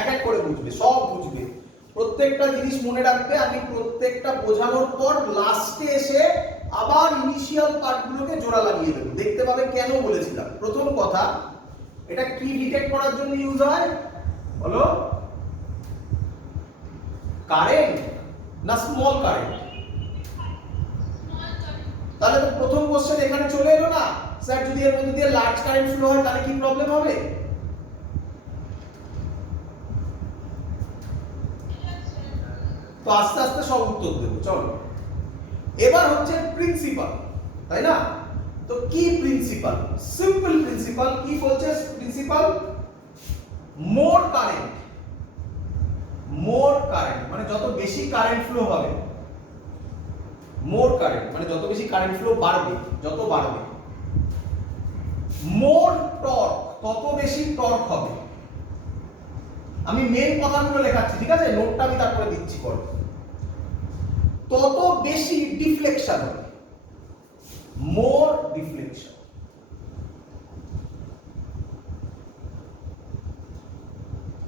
এক এক করে বুঝবে, সব বুঝবে, প্রত্যেকটা জিনিস মনে রাখবে। আমি প্রত্যেকটা বোঝানোর পর লাস্টে এসে আবার ইনিশিয়াল পার্টগুলোকে জোড়া লাগিয়ে দেবো, দেখতে পাবে কেন বলেছিলাম। প্রথম কথা, এটা কি ডিটেক্ট করার জন্য ইউজ হয় বলো? কারেন্ট না স্মল কারেন্ট? তাহলে তো প্রথম কোশ্চেন এখানে চলে এলো না, স্যার যদি এর মধ্যে দিয়ে লার্জ কারেন্ট ফ্লো হয় তাহলে কি প্রবলেম হবে? তো আস্তে আস্তে সব উত্তর দেবো। চলো, এবার হচ্ছে প্রিন্সিপাল, তাই না? তো কি প্রিন্সিপাল? Simple principal. কি বলছে প্রিন্সিপাল? মোর কারেন্ট মানে যত বেশি কারেন্ট ফ্লো হবে, মোর কারেন্ট মানে যত বেশি কারেন্ট ফ্লো বাড়বে, যত বাড়বে, মোর টর্ক, তত বেশি টর্ক হবে। আমি মেন কথাগুলো লেখাচ্ছি, ঠিক আছে, নোটটা আমি তারপরে দিচ্ছি পরে। তত বেশি ডিফ্লেকশন হবে, মোর ডিফ্লেকশন।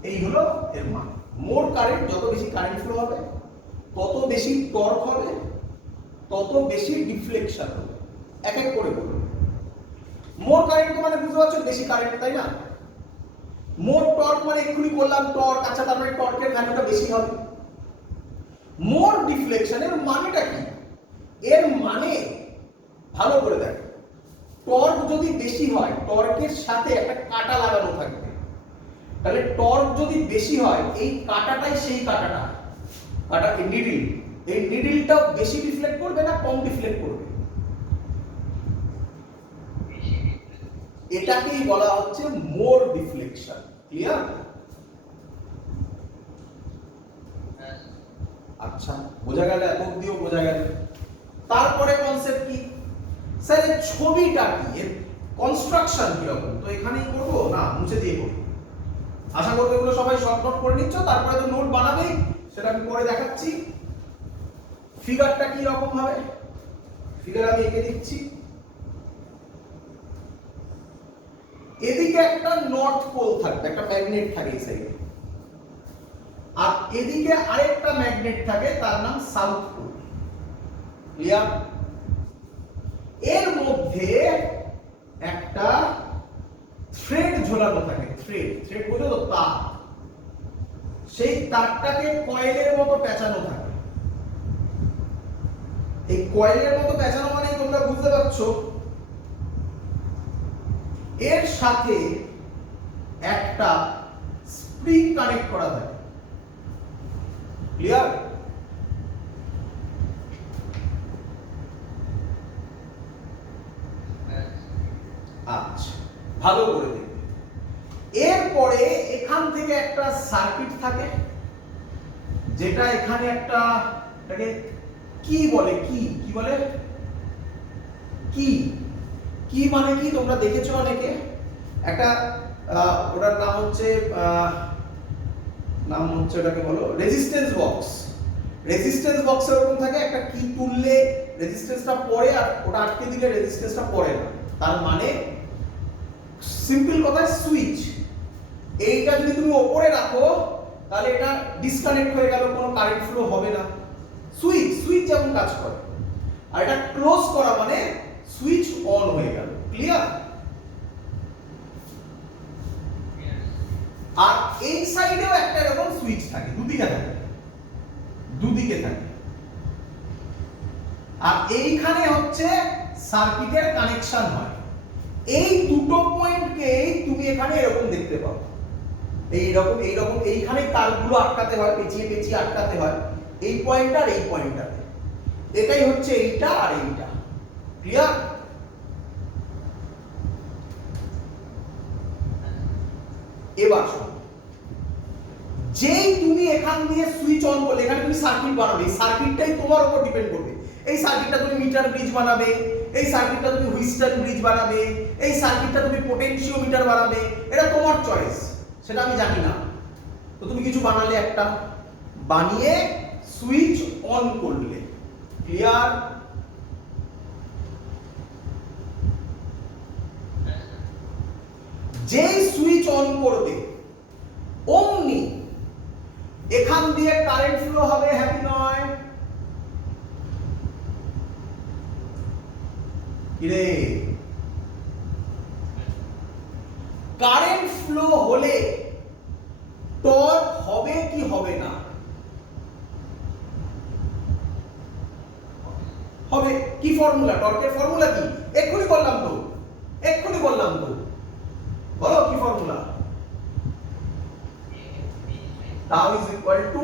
এই হলো এর মান। মোর কারেন্ট, যত বেশি কারেন্ট ফ্লো হবে তত বেশি টর্ক হবে, তত বেশি ডিফ্লেকশন হবে। এক এক করে বলুন। মোর কারেন্ট মানে বুঝতে পারছো বেশি কারেন্ট, তাই না? মোর টর্ক মানে এক্ষুনি বললাম টর্ক, আচ্ছা তার মানে টর্কের ভ্যালুটা বেশি হবে। মোর ডিফ্লেকশন এর মানেটা কি? এর মানে ভালো করে দেখো, টর্ক যদি বেশি হয় টর্কের সাথে একটা কাঁটা লাগানো থাকবে, তাহলে টর্ক যদি বেশি হয় এই কাঁটাটাই সেই কাঁটাটা, কাঁটা নিডল, এই নিডলটা বেশি ডিফ্লেক্ট করবে না কম ডিফ্লেক্ট করবে? এটাকেই বলা হচ্ছে মোর ডিফ্লেকশন। ক্লিয়ার? আচ্ছা, বোঝা গেল? এত অবধিও বোঝা গেল। তারপরে কনসেপ্ট কি? স্যার এই ছবিটা কি, এর কনস্ট্রাকশন কিরকম? তো এখানেই করবো না মুছে দিয়ে করবো? আশা করবো এগুলো সবাই শর্ট নোট করে নিচ্ছ, তারপরে তো নোট বানাবেই, সেটা আমি পরে দেখাচ্ছি। ফিগারটা কি রকম হবে, ফিগার আমি এঁকে দিচ্ছি। এদিকে একটা নর্থ পোল থাকবে, একটা ম্যাগনেট থাকে এই সাইডে, আর এদিকে আরেকটা ম্যাগনেট থাকে, তার নাম সাউথ পোল। ক্লিয়ার? এর মধ্যে একটা থ্রেড ঝোলানো থাকে, থ্রেড, থ্রেড বোঝো তো, তার। সেই তারটাকে কয়েলের মতো পেঁচানো থাকে। এই কয়েলের মতো পেঁচানো মানে তোমরা বুঝতে পারছো, এর সাথে একটা স্প্রিং কানেক্ট করা থাকে। ক্লিয়ার? আচ্ছা, ভালো করে দেখবে। এরপরে এখান থেকে একটা সার্কিট থাকে, যেটা এখানে একটা, এটাকে কি বলে, কি কি বলে, কি কি মানে কি তোমরা দেখেছো অনেকে, একটা ওটার নাম হচ্ছে ওটাকে বলো রেজিস্ট্যান্স বক্স। রেজিস্ট্যান্স বক্স এরকম থাকে, একটা কি তুললে রেজিস্ট্যান্সটা পড়ে, আর ওটা আটকে দিলে রেজিস্ট্যান্সটা পড়ে না। তার মানে সিম্পল কথায় সুইচ। এইটা যদি তুমি ওপরে রাখো তাহলে এটা ডিসকানেক্ট হয়ে গেল, কোনো কারেন্ট ফ্লো হবে না। সুইচ, সুইচ যেমন কাজ করে। আর এটা ক্লোজ করা মানে সুইচ অন হয়ে গেল। ক্লিয়ার? আর এই সাইডেও একটা এরকম সুইচ থাকে, দুদিকে থাকে, দুদিকে থাকে। আর এইখানে হচ্ছে সার্কিটের কানেকশন হয়। এই দুটো পয়েন্টকে তুমি এখানে এরকম দেখতে পাও, এইরকম এইরকম, এইখানে তারগুলো আটকাতে হয়, পেঁচিয়ে পেঁচিয়ে আটকাতে হয়, এই পয়েন্টটা আর এই পয়েন্টটাতে। এটাই হচ্ছে এইটা আর এইটা। ক্লিয়ার? এবার যেই তুমি এখান দিয়ে সুইচ অন করলে, এখানে তুমি সার্কিট বানাবে, এই সার্কিটটাই তোমার উপর ডিপেন্ড করবে। এই সার্কিটটা তুমি মিটার ব্রিজ বানাবে, এই সার্কিটটা তুমি হুইস্টন ব্রিজ বানাবে, এই সার্কিটটা তুমি পোটেনশিওমিটার বানাবে, এটা তোমার চয়েস, সেটা আমি জানি না। তো তুমি কিছু বানালে, একটা বানিয়ে সুইচ অন করলে। ক্লিয়ার? যেই সুইচ অন করবে অমনি এখান দিয়ে কারেন্ট ফ্লো হবে, হ্যাপি নয়? কিরে, কারেন্ট ফ্লো হলে টর্ক হবে কি হবে না? হবে। কি ফর্মুলা? টর্কের ফর্মুলা কি? এক্ষুনি বললাম তো, এক্ষুনি বললাম তো, বলো কি formula? tau is equal to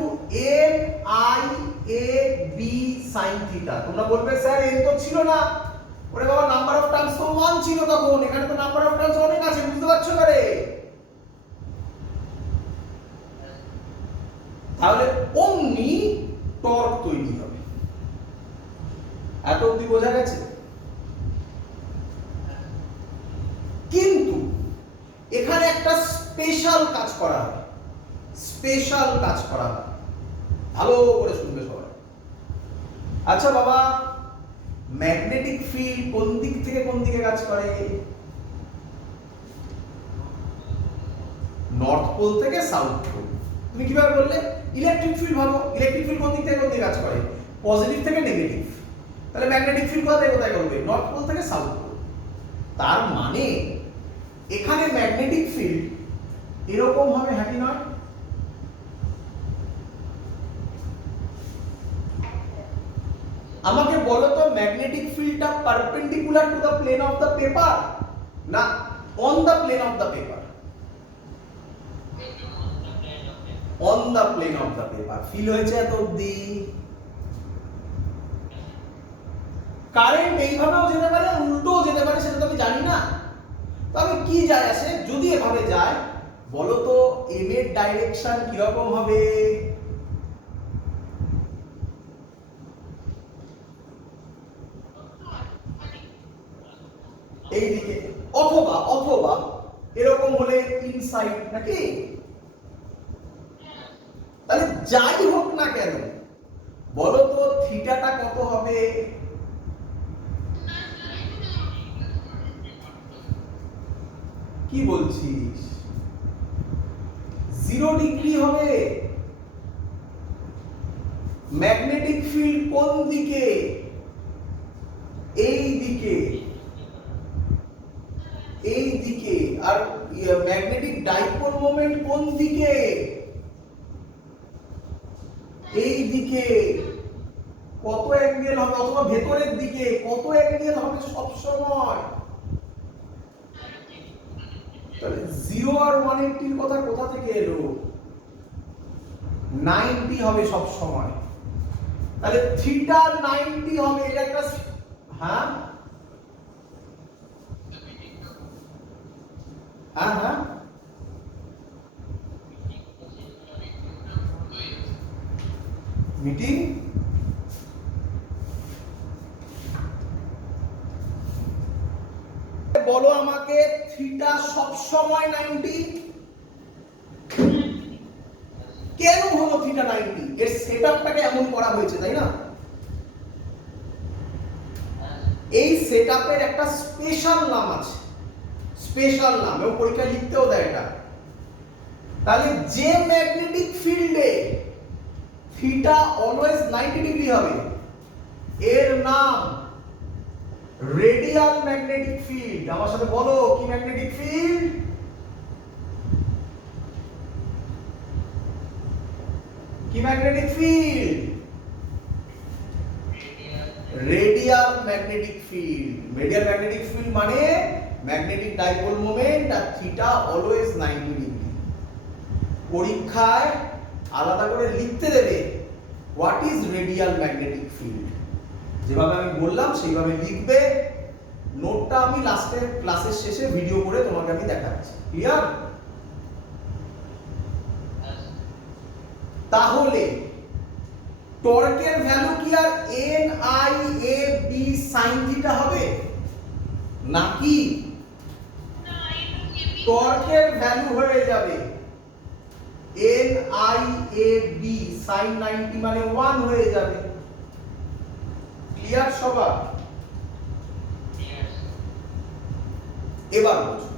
NIAB sin theta। তোমরা বলবে স্যার n তো ছিল না, ওরে বাবা নাম্বার অফ টার্মস তো 1 ছিল তখন, এখানে তো নাম্বার অফ টার্মস অনেক আছে, বুঝতে পারছো না রে? তাহলে অমনি টর্ক তৈরি হবে। এত অবধি বোঝা গেছে? কি এখানে একটা স্পেশাল কাজ করা হয়, স্পেশাল কাজ করা হয়, ভালো করে শুনবে সবাই। আচ্ছা বাবা, ম্যাগনেটিক ফিল্ড কোন দিক থেকে কোন দিকে কাজ করে? নর্থ পোল থেকে সাউথ পোল। তুমি কিভাবে বললে? ইলেকট্রিক ফিল্ড ভাবো, ইলেকট্রিক ফিল্ড কোন দিক থেকে কোন দিকে কাজ করে? পজিটিভ থেকে নেগেটিভ। তাহলে ম্যাগনেটিক ফিল্ড কোথা থেকে কোথায় করবে? নর্থ পোল থেকে সাউথ পোল। তার মানে এখানে ম্যাগনেটিক ফিল্ড এরকম হবে, হ্যাঁ কি নয়? আমাকে বলো তো, ম্যাগনেটিক ফিল্ডটা perpendicular to the plane of the paper না on the plane of the paper? On the plane of the paper. Feel হয়েছে এত অবধি? কারেন্ট এইভাবেও যেতে পারে, উল্টোও যেতে পারে, সেটা তো আমি জানি না। তবে কি যায় আসে, যদি এভাবে যায় বলো তো এম এর ডাইরেকশন কিরকম হবে? এইদিকে, অথবা অথবা এরকম হলে ইনসাইড, নাকি? তাহলে যাই হোক না কেন বলো তো থিটাটা কত হবে? কি বলছিস? 0 ডিগ্রি হবে। ম্যাগনেটিক ফিল্ড কোন দিকে? এই দিকে, এই দিকে। আর ম্যাগনেটিক ডাইপোল মোমেন্ট কোন দিকে? এই দিকে। কত অ্যাঙ্গেল হবে? অথবা ভেতরের দিকে কত অ্যাঙ্গেল হবে সব সময়? তাহলে 0 আর 180 এর কথা কোথা থেকে এলো? 90 হবে সব সময়। তাহলে থিটা 90 হবে। এটা একটা, হ্যাঁ হ্যাঁ হ্যাঁ, মিটিং। বলো আমাকে, থিটা সব সময় 90? কেন হলো থিটা 90? এর সেটআপটাকে এমন করা হয়েছে, তাই না? এই সেটআপের একটা স্পেশাল নাম আছে, স্পেশাল নাম, এবং পরীক্ষায় লিখতেও দেয় এটা। তাহলে যে ম্যাগনেটিক ফিল্ডে থিটা অলওয়েজ 90 ডিগ্রি হবে এর নাম রেডিয়াল ম্যাগনেটিক ফিল্ড। আমার সাথে বলো, কি ম্যাগনেটিক ফিল্ড? কি magnetic field? Radial magnetic field. Radial magnetic field মানে ম্যাগনেটিক ডাইপোল মোমেন্ট আর থিটা অলওয়েজ 90 ডিগ্রি। পরীক্ষায় আলাদা করে লিখতে দেবে what is radial magnetic field. যেভাবে আমি বললাম সেইভাবে লিখবে। নোটটা আমি লাস্টের ক্লাসের শেষে ভিডিও করে তোমাকে আমি দেখাচ্ছি। ক্লিয়ার? তাহলে টর্কের ভ্যালু কি আর N I A B sin theta হবে নাকি টর্কের ভ্যালু হয়ে যাবে N I A B sin 90 মানে 1 হয়ে যাবে? ক্লিয়ার সবার? এবার বুঝো।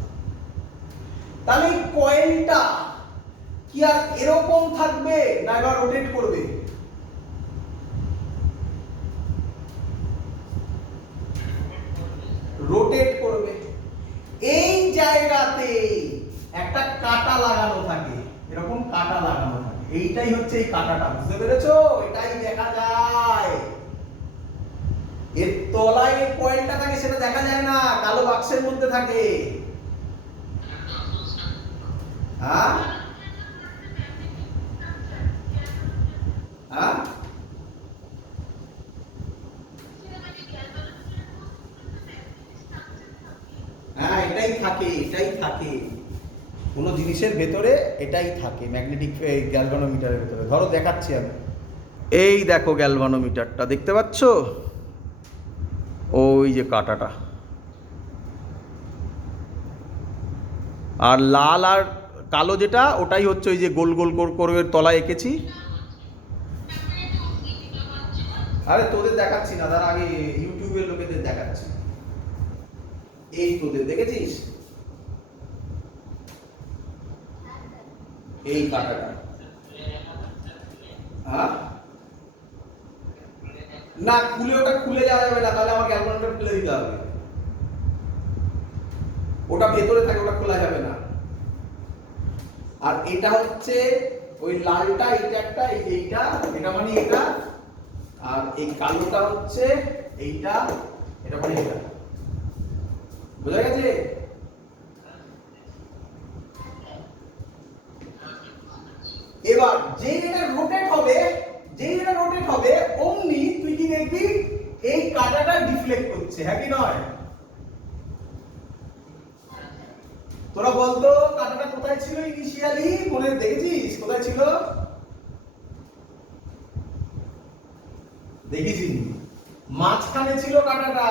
তাহলে কয়েলটা কি আর এরকম থাকবে না এবার রোটেট করবে? রোটেট করবে। এই জায়গাতে একটা কাঁটা লাগানো থাকে, এরকম কাঁটা লাগানো থাকে। এইটাই হচ্ছে এই কাঁটাটা, বুঝতে পেরেছো? এটাই দেখা যায়। এর তলায় এই কয়েলটা থাকে, সেটা দেখা যায় না, কালো বাক্সের মধ্যে থাকে। হ্যাঁ হ্যাঁ, হ্যাঁ এটাই থাকে, এটাই থাকে। কোনো জিনিসের ভেতরে এটাই থাকে, ম্যাগনেটিক গ্যালভানোমিটারের ভেতরে। ধরো দেখাচ্ছি আমি। এই দেখো গ্যালভানোমিটারটা দেখতে পাচ্ছ? ওই যে কাঁটাটা, আর লাল আর কালো যেটা ওটাই হচ্ছে ওই যে গোল গোল করে তলায় এঁকেছি। আরে তোদের দেখাচ্ছি না, তার আগে ইউটিউবের লোকেদের দেখাচ্ছি। এই তোদের দেখেছিস এই কাটাটা, হ্যাঁ না খুলে, ওটা খুলে যাওয়া যাবে না, তাহলে আমার ক্যালকুলেটর খুলে দিতে হবে। ওটা ভেতরে থাকে, ওটা খোলা যাবে না। আর এটা হচ্ছে ওই লালটা, এটা একটা, এইটা, এটা মানে এটা, আর এই কালোটা হচ্ছে এইটা, এটা মানে এটা। বুঝা গেছে? এবার যেই এটা রোটেট হবে, অমনি তুই কি দেখবি এই কাঁটাটা ডিফ্লেক্ট হচ্ছে, হ্যাঁ কি নয়? তোরা বলতো কাঁটাটা কোথায় ছিল ইনিশিয়ালি, মনে দেখেছিস কোথায় ছিল? দেখেছিস? মাঝখানে ছিল কাঁটাটা,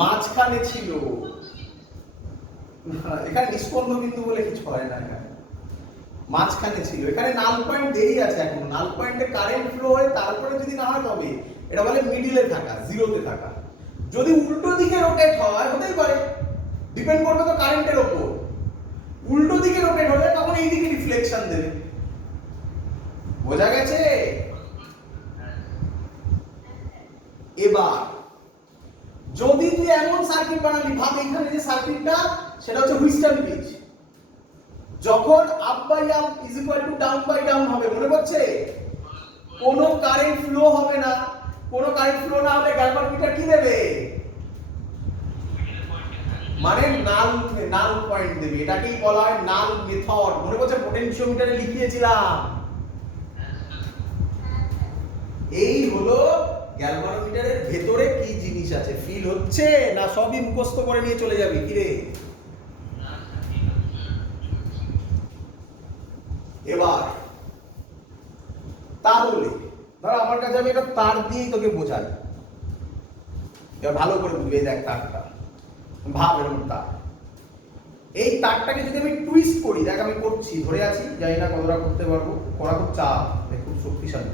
মাঝখানে ছিল। এখানে নিষ্পন্দ বিন্দু বলে কিছু হয় না, এখানে মাঝখানে ছিল। এখানে নাল পয়েন্ট দেরি আছে, এখন নাল পয়েন্টে কারেন্ট ফ্লো হয়, তারপরে যদি না হয় তবে এটা বলে মিডিলে থাকা, জিরোতে থাকা। যদি উল্টো দিকে রোটেট হয়, হতেই পারে, ডিপেন্ড করবে তো কারেন্টের উপর। উল্টো দিকে রোটেট হলে তখন এই দিকে রিফ্লেকশন দেবে। বোঝা গেছে? এবার যদি তুই এমন সার্কিট বানালি, ভাব এখানে যে সার্কিটটা সেটা হচ্ছে হুইস্টন ব্রিজ, যখন up by up is equal to down by down হবে, মনে পড়ছে? কোনো কারেন্ট ফ্লো হবে না, কোনো কারেন্ট ফ্লো না হলে গ্যালভানোমিটার কি দেবে? মানে নাল পয়েন্ট দেবে। এটাকেই বলা হয় নাল মেথড। মনে পড়ছে? পোটেনশিওমিটারে লিখিয়েছিলাম। এই হলো গ্যালভানোমিটারের ভেতরে কি জিনিস আছে। ফিল হচ্ছে না সবই মুখস্থ করে নিয়ে চলে যাবি? কি রে? এবার তাহলে ধর আমার কাছে আমি একটা তার দিয়েই তোকে বোঝাই, এবার ভালো করে বুঝবে। দেখ তারটা, ভাব এরকম তার। এই তারটাকে যদি আমি টুইস্ট করি, দেখ আমি করছি, ধরে আছি, জানি না কতটা করতে পারবো, করা খুব চাপ, খুব শক্তিশালী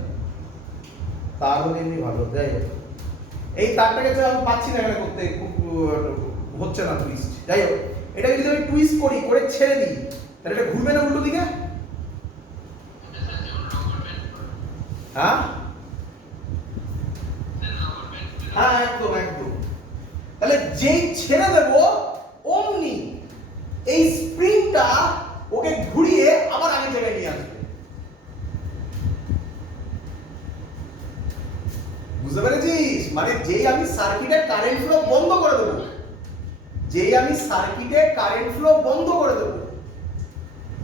তার হলে এমনি ভালো। যাই হোক, এই তারটাকে তো আমি পাচ্ছি না এখানে করতে, খুব হচ্ছে না টুইস্ট। যাই হোক, এটাকে যদি আমি টুইস্ট করি, করে ছেড়ে দিই, তাহলে এটা ঘুরবে না উল্টো দিকে? হ্যাঁ হ্যাঁ, একদম একদম। তাহলে যেই ছেড়ে দেব অমনি এই স্প্রিংটা ওকে ঘুরিয়ে আবার আগের জায়গায় নিয়ে আসবে। বুঝতে পেরেছিস? মানে যেই আমি সার্কিটের কারেন্ট ফ্লো বন্ধ করে দেব,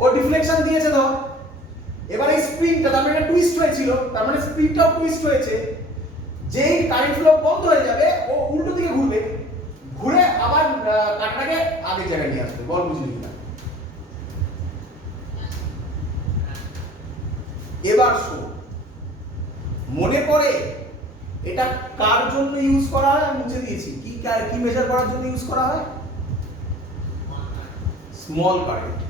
ও ডিফ্লেকশন দিয়েছে ধর, এবার এই স্প্রিংটা তার মানে টুইস্ট হয়েছিল, তার মানে স্প্রিংটাও টুইস্ট হয়েছে। যেই কারেন্ট ফ্লো বন্ধ হয়ে যাবে, ও উল্টো দিকে ঘুরবে, ঘুরে আবার কাঁটাটাকে আগের জায়গায় নিয়ে আসবে। বল বুঝলি না? এবার শোন, মনে পড়ে এটা কার জন্য ইউজ করা হয়? মুছে দিয়েছি। কি মেজার করার জন্য ইউজ করা হয়? Small current.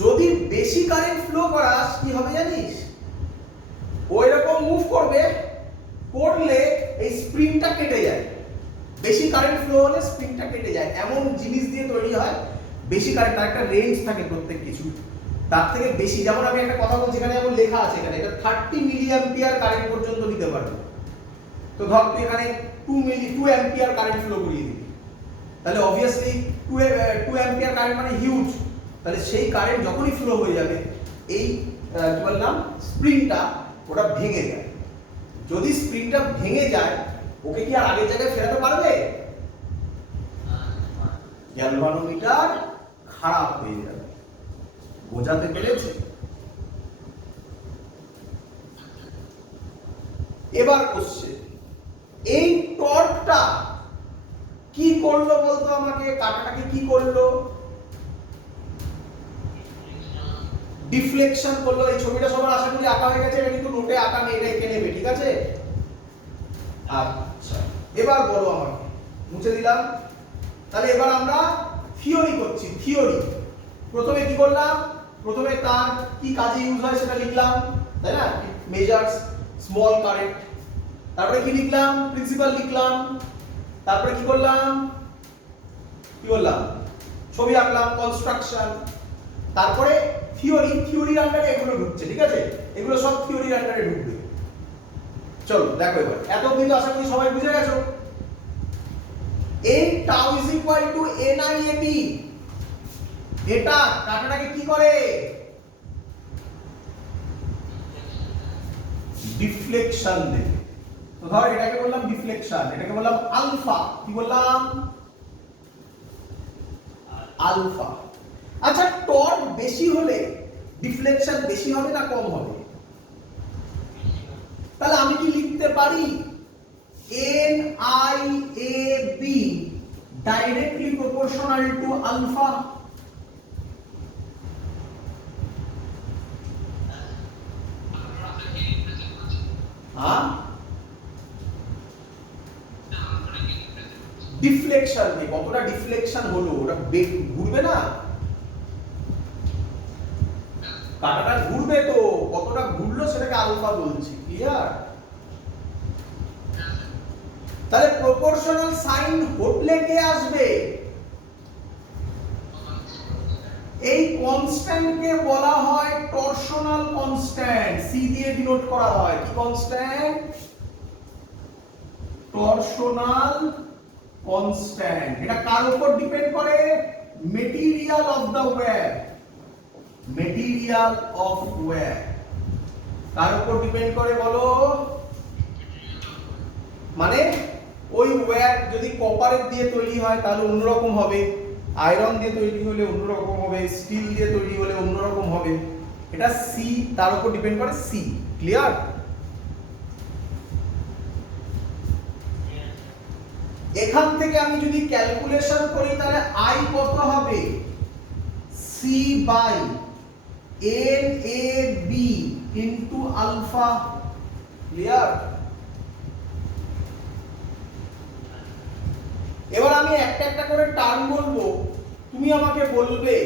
যদি বেশি কারেন্ট ফ্লো করাস কি হবে জানিস? ওই রকম মুভ করবে, করলে এই স্প্রিংটা কেটে যায়। বেশি কারেন্ট ফ্লো হলে স্প্রিংটা কেটে যায়। এমন জিনিস দিয়ে তৈরি হয়, বেশি কারেন্ট, তার একটা রেঞ্জ থাকে প্রত্যেক কিছু, তার থেকে বেশি। যেমন আমি একটা কথা বলছি, এখানে যেমন লেখা আছে, এখানে এটা 30 মিলি অ্যাম্পিয়ার কারেন্ট পর্যন্ত নিতে পারবে। তো ধর তুই এখানে 2 অ্যাম্পিয়ার কারেন্ট ফ্লো করিয়ে দিবি, তাহলে অবভিয়াসলি 2 অ্যাম্পিয়ার কারেন্ট মানে হিউজ। তাহলে সেই কারেন্ট যখনই ফ্লো হয়ে যাবে, এই কি বললাম, স্প্রিংটা ওটা ভেঙে যায়। যদি স্প্রিংটা ভেঙে যায়, ওকে কি আর আগের জায়গায় ফেরাতে পারবে? গ্যালভানোমিটার খারাপ হয়ে যাবে। বোঝাতে পেরেছি? এবার কোশ্চেন, এই টর্কটা কি করলো বলতো আমাকে? কাঁটাটাকে কি করলো? ডিফ্লেকশন করলো। এই ছবিটা সবার আশা করি আঁকা হয়ে গেছে, এটা কিন্তু নোটে আঁকা নেই, এটা এঁকে নেবে, ঠিক আছে? আচ্ছা, এবার বলো আমাকে, মুছে দিলাম। তাহলে এবার আমরা থিওরি করছি, থিওরি। প্রথমে কি করলাম, প্রথমে তার কি কাজে ইউজ হয় সেটা লিখলাম, তাই না, মেজার্স স্মল কারেন্ট। তারপরে কি লিখলাম, প্রিন্সিপাল লিখলাম। তারপরে কি করলাম, কি বললাম, ছবি আঁকলাম, কনস্ট্রাকশন। তারপরে থিওরি, থিওরির আন্ডারে এগুলো ঢুকছে, ঠিক আছে, এগুলো সব থিওরির আন্ডারে ঢুকবে। চলো দেখো এবার, এত অবধি তো আশা করি সবাই বুঝে গেছো। n tau is equal to NIAB, এটা ডাটাটাকে কি করে, ডিফ্লেকশন দেবে। তো ধর এটাকে বললাম ডিফ্লেকশন, এটাকে বললাম আলফা, কি বললাম, আলফা। আচ্ছা, টর্ক বেশি হলে ডিফ্লেকশন বেশি হবে না কম হবে? তাহলে আমি কি লিখতে পারি, NIAB directly proportional to alpha? হ্যাঁ, ডিফ্লেকশন নেই, কতটা ডিফ্লেকশন হলো, ওটা ঘুরবে না, কাঁটাটা ঘুরবে, তো কতটা ঘুরলো সেটাকে আলফা বলছি, ক্লিয়ার? তাহলে প্রপোর্শনাল সাইন হটলে কে আসবে, এই কনস্ট্যান্টকে বলা হয় টরশনাল কনস্ট্যান্ট, সি দিয়ে ডিনোট করা হয়, কি কনস্ট্যান্ট, টরশনাল কনস্ট্যান্ট। এটা কার উপর ডিপেন্ড করে, material of the wire, material of wire কার উপর ডিপেন্ড করে বলো, মানে ওই ওয়্যার যদি কপারের দিয়ে তৈরি হয় তাহলে অন্যরকম হবে, আয়রন দিয়ে তৈরি হলে অন্যরকম হবে, স্টিল দিয়ে তৈরি হলে অন্যরকম হবে। এটা সি, তার উপর ডিপেন্ড করে সি, ক্লিয়ার? এখান থেকে আমি যদি ক্যালকুলেশন করি তাহলে আই কত হবে, C by NAB into alpha, clear? এবার আমি একটা একটা করে টার্ম বলবো, তুমি আমাকে বলবে,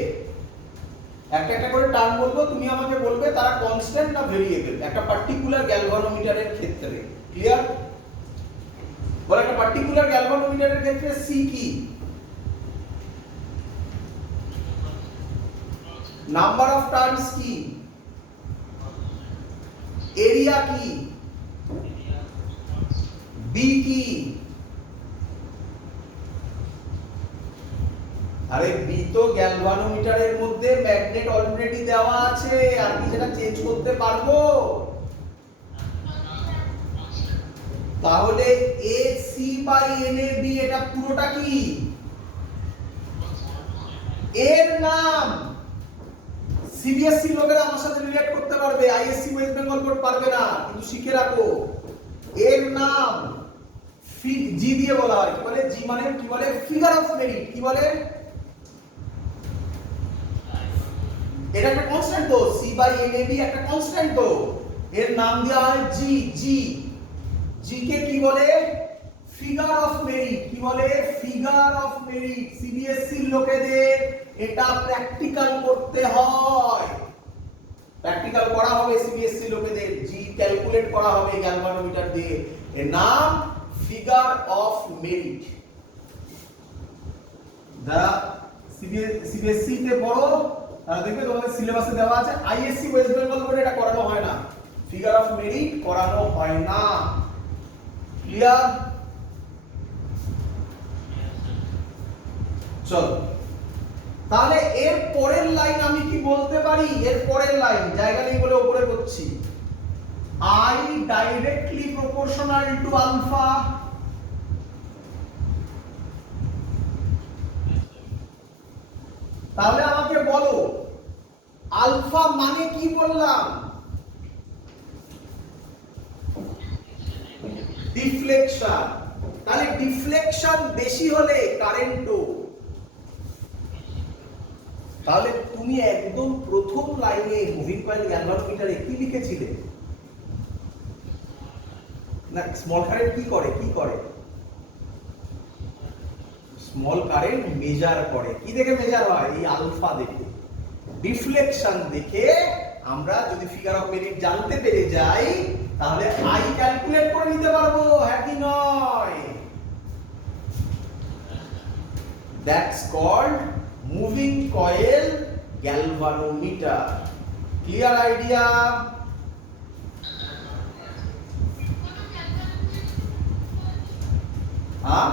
একটা একটা করে টার্ম বলবো, তুমি আমাকে বলবে তারা কনস্ট্যান্ট না ভেরিয়েবল একটা পার্টিকুলার গ্যালভানোমিটারের ক্ষেত্রে, ক্লিয়ার? বলে একটা পার্টিকুলার গ্যালভানোমিটারের ক্ষেত্রে সি কি, নাম্বার অফ টার্মস কি, এরিয়া কি, বি কি, আরে বি তো গ্যালভানোমিটারের মধ্যে ম্যাগনেট অলরেডি দেওয়া আছে, আর কি সেটা চেঞ্জ করতে পারবো? তাহলে AC বাই NAB এটা পুরোটা কি, এর নাম। সিবিএসসি লোকেরা আমার সাথে রিলেট করতে পারবে, আইএসসি ওয়েস্ট বেঙ্গল বোর্ড পারবে না, কিন্তু শিখে রাখো এর নাম জি দিয়ে বলা হয়, কি বলে, জি মানে কি বলে, ফিগার অফ মেরিট, কি বলে, এটা একটা কনস্ট্যান্ট তো, সি বাই NAB একটা কনস্ট্যান্ট তো, এর নাম দেওয়া হয় জি, জি, জি কে কি বলে, ফিগার অফ মেরিট, কি বলে, ফিগার অফ মেরিট। সিবিএসসি লোকেদের এটা প্র্যাকটিক্যাল করতে হয়, প্র্যাকটিক্যাল করা হবে সিবিএসসি লোকেদের, জি ক্যালকুলেট করা হবে গ্যালভানোমিটার দিয়ে, এর নাম ফিগার অফ মেরিট। যারা সিবিএসসি তে পড়ো তারা দেখবে তোমাদের সিলেবাসে দেওয়া আছে, আইএসসি ওয়েস্ট বেঙ্গল বোর্ডে এটা করানো হয় না, ফিগার অফ মেরিট করানো হয় না, ক্লিয়ার? চলো তাহলে এর পরের লাইন আমি কি বলতে পারি, এর পরের লাইন জায়গা নেই বলে উপরে করছি, I directly proportional to alpha, তাহলে আমাকে বলো আলফা মানে কি বললাম, ডিফ্লেকশন। তাহলে ডিফ্লেকশন বেশি হলে কারেন্টও, তাহলে তুমি একদম প্রথম লাইনে মুভিং কয়েল গ্যালভানোমিটারে কি লিখেছিলে, না স্মল কারেন্ট কি করে, কি করে, স্মল কারেন্ট মেজার করে। কি দেখে মেজার হয়? এই আলফা দেখে, ডিফ্লেকশন দেখে। আমরা যদি ফিগার অফ মেরিট জানতে পেরে যাই তাহলে আই ক্যালকুলেট করে নিতে পারবো, হ্যাঁ কি নয়? That's called moving coil galvanometer. Clear idea? হ্যাঁ,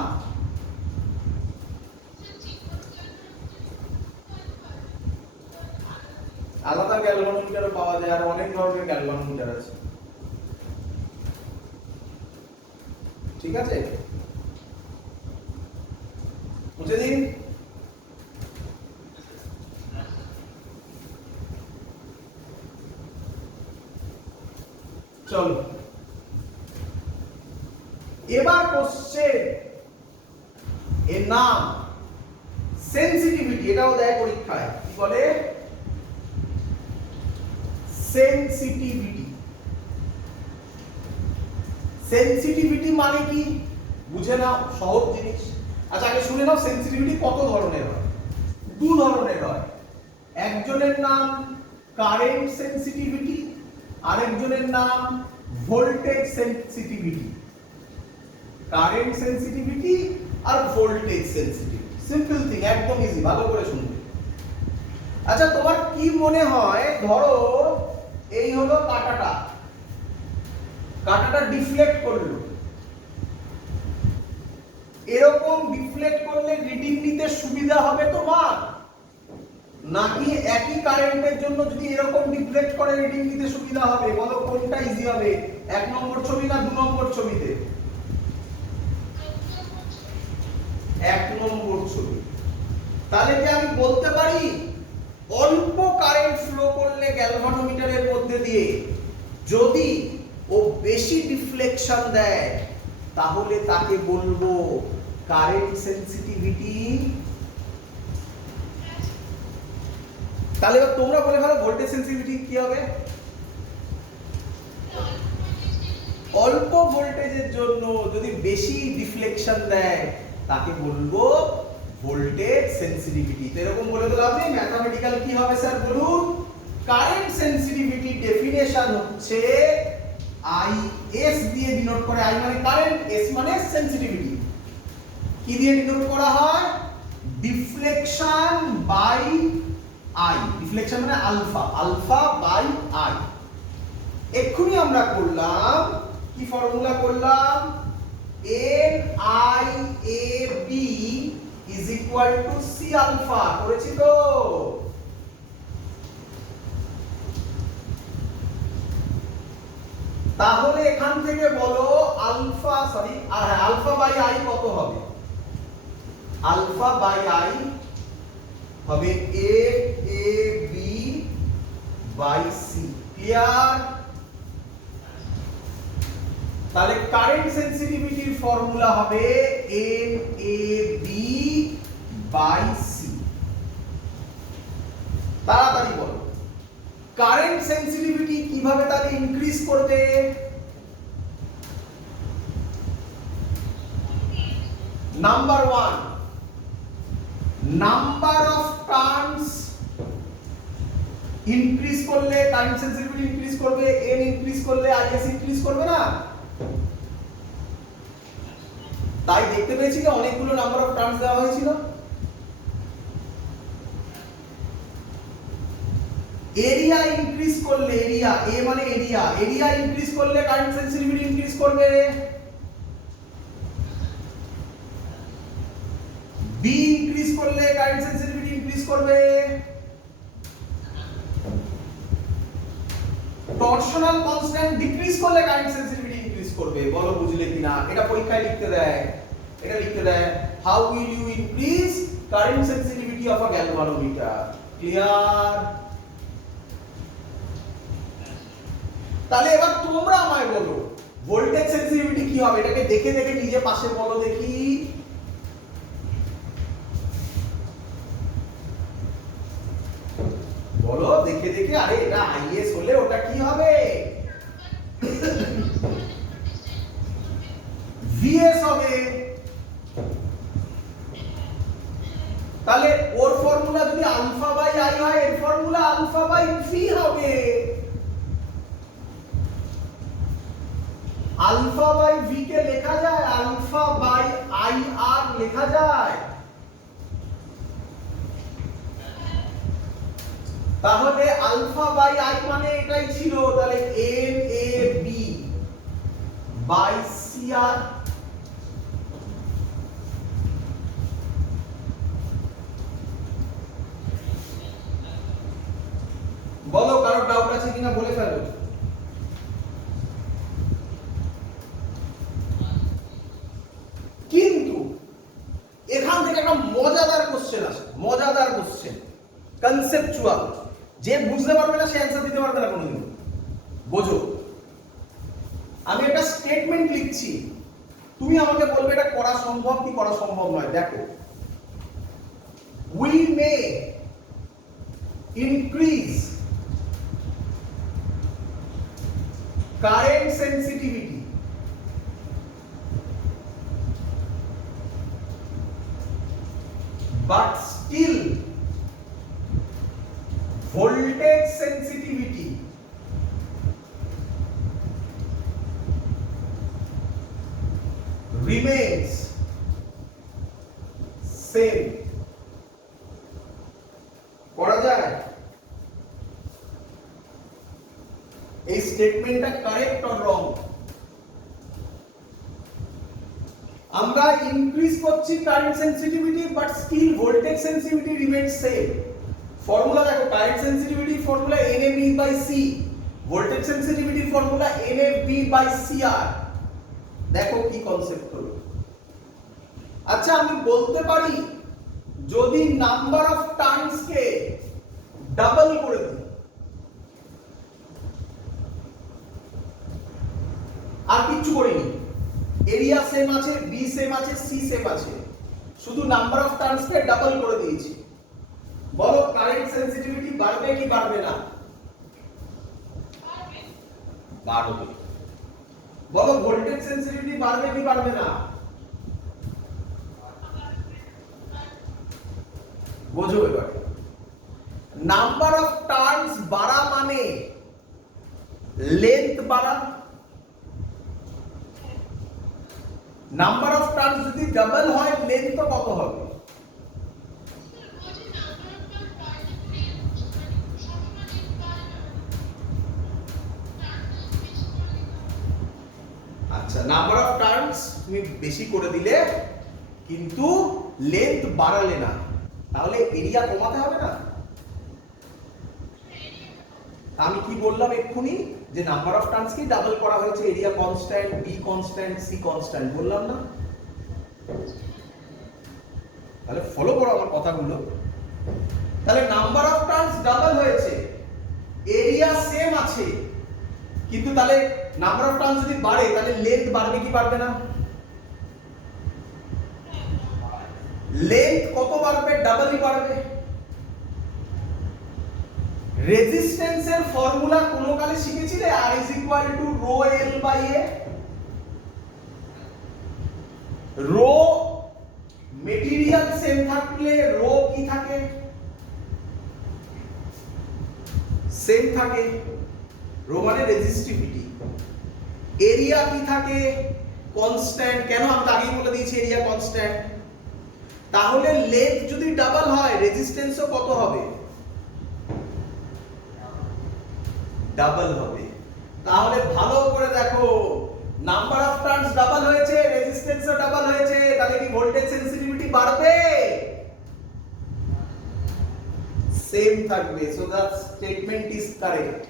আলাদা গ্যালভানোমিটারও পাওয়া যায়, আর অনেক ধরনের গ্যালভানোমিটার আছে। ঠিক আছে, বুঝে দিন। চলো এবার কোশ্চেন, এর নাম সেনসিটিভিটি। এটাও দেয় পরীক্ষায়। কি বলে? সেনসিটিভিটি। সেনসিটিভিটি মানে কি বুঝে নাও, সহজ জিনিস। আচ্ছা আগে শুনে নাও সেনসিটিভিটি কত ধরনের হয়। দু ধরনের হয়। একজনের নাম কারেন্ট সেনসিটিভিটি, আরেকজনের নাম ভোল্টেজ সেনসিটিভিটি। কারেন্ট সেনসিটিভিটি আর ভোল্টেজ সেনসিটিভিটি, সিম্পল থিং, একদম ইজি, ভালো করে শুনবে। আচ্ছা তোমার কি মনে হয়, ধরো এই হলো কাঁটাটা, কাঁটাটা ডিফ্লেক্ট করলো, এরকম ডিফ্লেক্ট করলে রিডিং নিতে সুবিধা হবে তোমার, নাকি একই কারেন্টের জন্য যদি এরকম ডিফ্লেক্ট করে রিডিং নিতে সুবিধা হবে? বলো কোনটা ইজি হবে, 1 নম্বর ছবি না 2 নম্বর ছবিতে? 1 নম্বর ছবি। তাহলে কি আমি বলতে পারি অল্প কারেন্ট ফ্লো করলে গ্যালভানোমিটারের মধ্যে দিয়ে যদি ও বেশি ডিফ্লেকশন দেয় তাহলে তাকে বলবো কারেন্ট সেনসিটিভিটি? তাহলে এবার তোমরা বলে ফেলো ভোল্টেজ সেনসিটিভিটি কি হবে? অল্প ভোল্টেজের জন্য যদি বেশি ডিফ্লেকশন দেয় তাকে বলবো ভোল্টেজ সেনসিটিভিটি। তো এরকম বলে তো লাভ নেই, ম্যাথমেটিক্যাল কি হবে স্যার বলুন? কারেন্ট সেনসিটিভিটি ডেফিনেশন হচ্ছে আই এস দিয়ে ডিনোট করে। আই মানে কারেন্ট, এস মানে সেনসিটিভিটি। কি দিয়ে ডিনোট করা হয়? Deflection by I. ডিফ্লেকশন মানে আলফা, আলফা বাই আই। এক্ষুনি আমরা করলাম কি ফর্মুলা করলাম? N I A B is equal to C alpha. করেছি তো? তাহলে এখান থেকে বলো alpha, sorry alpha by I কত হবে? আলফা বাই আই হবে A A B by C. Clear? তাহলে কারেন্ট সেনসিটিভিটির ফর্মুলা হবে N A B by C. তাড়াতাড়ি বলো কারেন্ট সেনসিটিভিটি কিভাবে তাহলে ইনক্রিজ করবে? Number 1, number of turns increase করলে কারেন্ট সেনসিটিভিটি ইনক্রিজ করবে, এন ইনক্রিজ করলে আইএস ইনক্রিজ করবে না? তাই দেখতে পেয়েছি যে অনেকগুলো নাম্বার অফ টার্নস দেওয়া হয়েছিল। এরিয়া ইনক্রিজ করলে, এরিয়া এ মানে এরিয়া, এরিয়া ইনক্রিজ করলে কারেন্ট সেনসিটিভিটি ইনক্রিজ করবে। বি ইনক্রিজ করলে কারেন্ট সেনসিটিভিটি ইনক্রিজ করবে। টরশনাল কনস্ট্যান্ট ডিক্রিজ করলে কারেন্ট সেনসিটিভিটি ইনক্রিজ করবে। বলো বুঝলে কিনা? এটা পরীক্ষায় লিখতে দেয়, এটা লিখতে দেয় how will you increase current sensitivity of a galvanometer. Clear? তাহলে এবার তোমরা আমায় বলো ভোল্টেজ সেনসিটিভিটি কি হবে? এটাকে দেখে দেখে নিজে পাশে বলো দেখি। বলো দেখে দেখে। আরে এটা আইএস হলে ওটা কি হবে? ভিএস হবে। ভি হবে। আলফা বাই ভি কে লেখা যায়, আলফা বাই আই আর লেখা যায়। তাহলে আলফা বাই আই মানে এটাই ছিল, তাহলে M A B by C R. বলো কারো ডাউট আছে কিনা বলে ফেলো। কিন্তু এখান থেকে একটা মজাদার কোশ্চেন আছে, মজাদার কোশ্চেন, কনসেপচুয়াল। যে বুঝতে পারবে না সে অ্যান্সার দিতে পারবে না কোনোদিন। বোঝো, আমি একটা স্টেটমেন্ট লিখছি, তুমি আমাকে বলবে এটা করা সম্ভব কি করা সম্ভব নয়। দেখো, we may increase current sensitivity but still voltage sensitivity remains same. করা যায়? এই স্টেটমেন্টটা কারেক্ট অর রং? আমরা ইনক্রিজ করছি current sensitivity but still voltage sensitivity remains same. Formula দেখো, current sensitivity formula NAB by C, voltage sensitivity formula NAB by CR। দেখো কি concept হলো। আচ্ছা, আমি বলতে পারি যদি number of turns K double করে দিই, আর কিছু করিনি, এরিয়া সেম আছে, বি সেম আছে, সি সেম আছে, শুধু number of turns K double করে দিয়েছি, বলো কারেন্ট সেন্সিটিভিটি বাড়বে কি বাড়বে না? বাড়বে। বলো ভোল্টেজ সেন্সিটিভিটি বাড়বে কি বাড়বে না? বোঝো এবার, নাম্বার অফ টার্নস বাড়া মানে লেন্থ বাড়া। নাম্বার অফ টার্নস যদি ডাবল হয় লেন্থ তো কত হবে? আচ্ছা, নাম্বার অফ টার্নস তুমি বেশি করে দিলে কিন্তু লেন্থ বাড়ালে না, তাহলে এরিয়া কমাতে হবে না? আমি কি বললাম এক্ষুনি, যে নাম্বার অফ টার্নস কি ডাবল করা হয়েছে, area constant, B constant, C constant, বললাম না? তাহলে ফলো করো আমার কথাগুলো। তাহলে নাম্বার অফ টার্নস ডাবল হয়েছে, এরিয়া সেম আছে, কিন্তু তাহলে নাম্বার অফ টার্নস যদি বাড়ে তাহলে লেন্থ বাড়বে কি বাড়বে না? লেন্থ কত বাড়বে? ডাবলই বাড়বে। রেজিস্ট্যান্সের ফর্মুলা কোনো কালে শিখেছিলে? R is equal to rho L by A। Rho material same থাকলে রো কি থাকে? সেম থাকে। রো মানে রেজিস্টিভিটি। এরিয়া কি থাকে? কনস্ট্যান্ট। কেন? আমি আগেই বলে দিয়েছি এরিয়া কনস্ট্যান্ট। তাহলে লেন্থ যদি ডাবল হয় রেজিস্ট্যান্সও কত হবে? ডাবল হবে। তাহলে ভালো করে দেখো, নাম্বার অফ টার্নস ডাবল হয়েছে, রেজিস্ট্যান্সও ডাবল হয়েছে, তাহলে কি ভোল্টেজ সেন্সিটিভিটি বাড়বে? সেম থাকবে। So the statement is correct.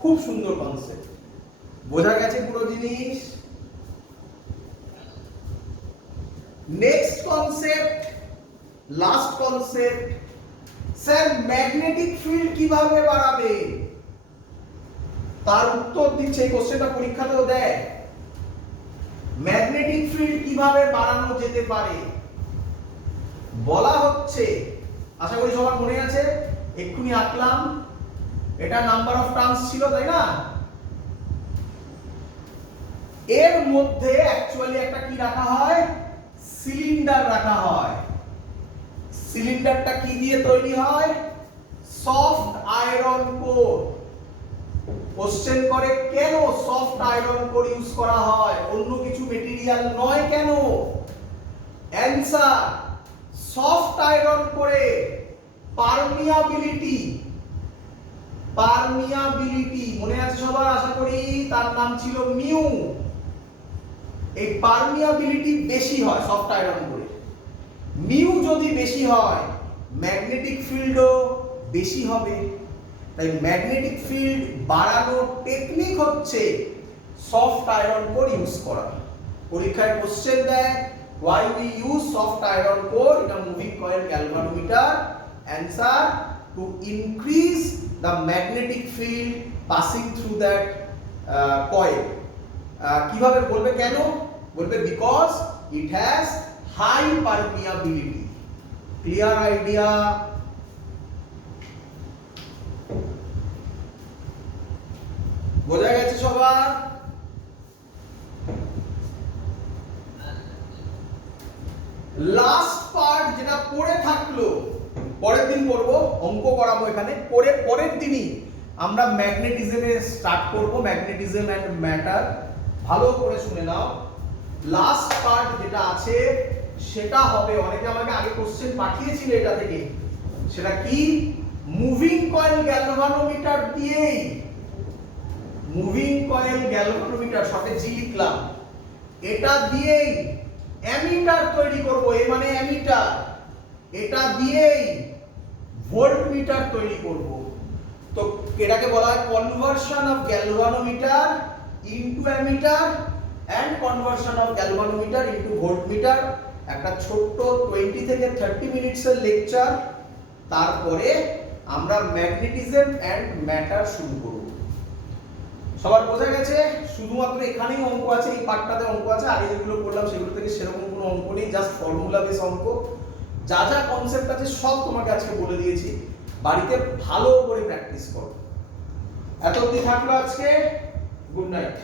খুব সুন্দর কনসেপ্ট, বোঝা গেছে পুরো জিনিস। Next concept, last concept, sir magnetic field কিভাবে বাড়াবে? তার উত্তর দিচ্ছে, এই কোশ্চেনটা পরীক্ষাতেও দেয়। ম্যাগনেটিক ফিল্ড কিভাবে বাড়ানো যেতে পারে বলা হচ্ছে, আশা করি সবার মনে আছে, এক্ষুনি আঁকলাম, এটা নাম্বার অফ টার্নস ছিল তাই না? এর মধ্যে অ্যাকচুয়ালি একটা কি রাখা হয়? সিলিন্ডার রাখা হয়। সিলিন্ডারটা কি দিয়ে তৈরি হয়? Soft iron iron core. Question করে কেন সফট আয়রন কোর ইউজ করা হয়, অন্য কিছু মেটেরিয়াল নয় কেন? অ্যানসার, সফট আয়রন করে পারমিয়াবিলিটি মনে আছে সবার আশা করি, তার নাম ছিল মিউ। এই পারমিয়াবিলিটি বেশি হয় সফট আয়রন করে। মিউ যদি বেশি হয় ম্যাগনেটিক ফিল্ডও বেশি হবে। তাই ম্যাগনেটিক ফিল্ড বাড়ানোর টেকনিক হচ্ছে সফট আয়রন কোর ইউজ করা। পরীক্ষায় কোশ্চেন দেয় why we use soft iron core in a moving coil galvanometer? Answer, to increase the magnetic field passing through that coil. কিভাবে বলবে কেন? বলবে because it has high permeability. Clear idea? বোঝা গেছে সবার? লাস্ট পার্ট যেটা পড়ে থাকলো, পরের দিন করব, অঙ্ক করাবো এখানে, পরের দিনই আমরা ম্যাগনেটিজমে স্টার্ট করব, ম্যাগনেটিজম এন্ড ম্যাটার। ভালো করে শুনে নাও, লাস্ট পার্ট যেটা আছে সেটা হবে, অনেকে আমাকে আগে কোশ্চেন পাঠিয়েছিল এটা থেকে, সেটা কি? মুভিং কয়েল গ্যালভানোমিটার দিয়েই, মুভিং কয়েল গ্যালভানোমিটার শর্টে জি লিখলাম, এটা দিয়েই অ্যামিটার তৈরি করব। এ মানে অ্যামিটার। এটা দিয়েই ভোল্টমিটার তৈরি করব। তো এটাকে বলা হয় conversion of galvanometer into ammeter and conversion of galvanometer into voltmeter. একটা ছোট্ট 20 থেকে 30 মিনিটসের লেকচার, তারপরে আমরা ম্যাগনেটিজম এন্ড ম্যাটার শুরু করব। সবার বোঝা গেছে? শুধুমাত্র এখানেই অঙ্ক আছে, এই পার্টটাতে অঙ্ক আছে, আগে যেগুলো করলাম সেগুলো থেকে সেরকম কোনো অঙ্ক নেই, জাস্ট ফর্মুলা বেস অঙ্ক। যা যা কনসেপ্ট আছে সব তোমাকে আজকে বলে দিয়েছি, বাড়িতে ভালো করে প্র্যাকটিস করো। এত অবধি থাকলো আজকে, গুড নাইট।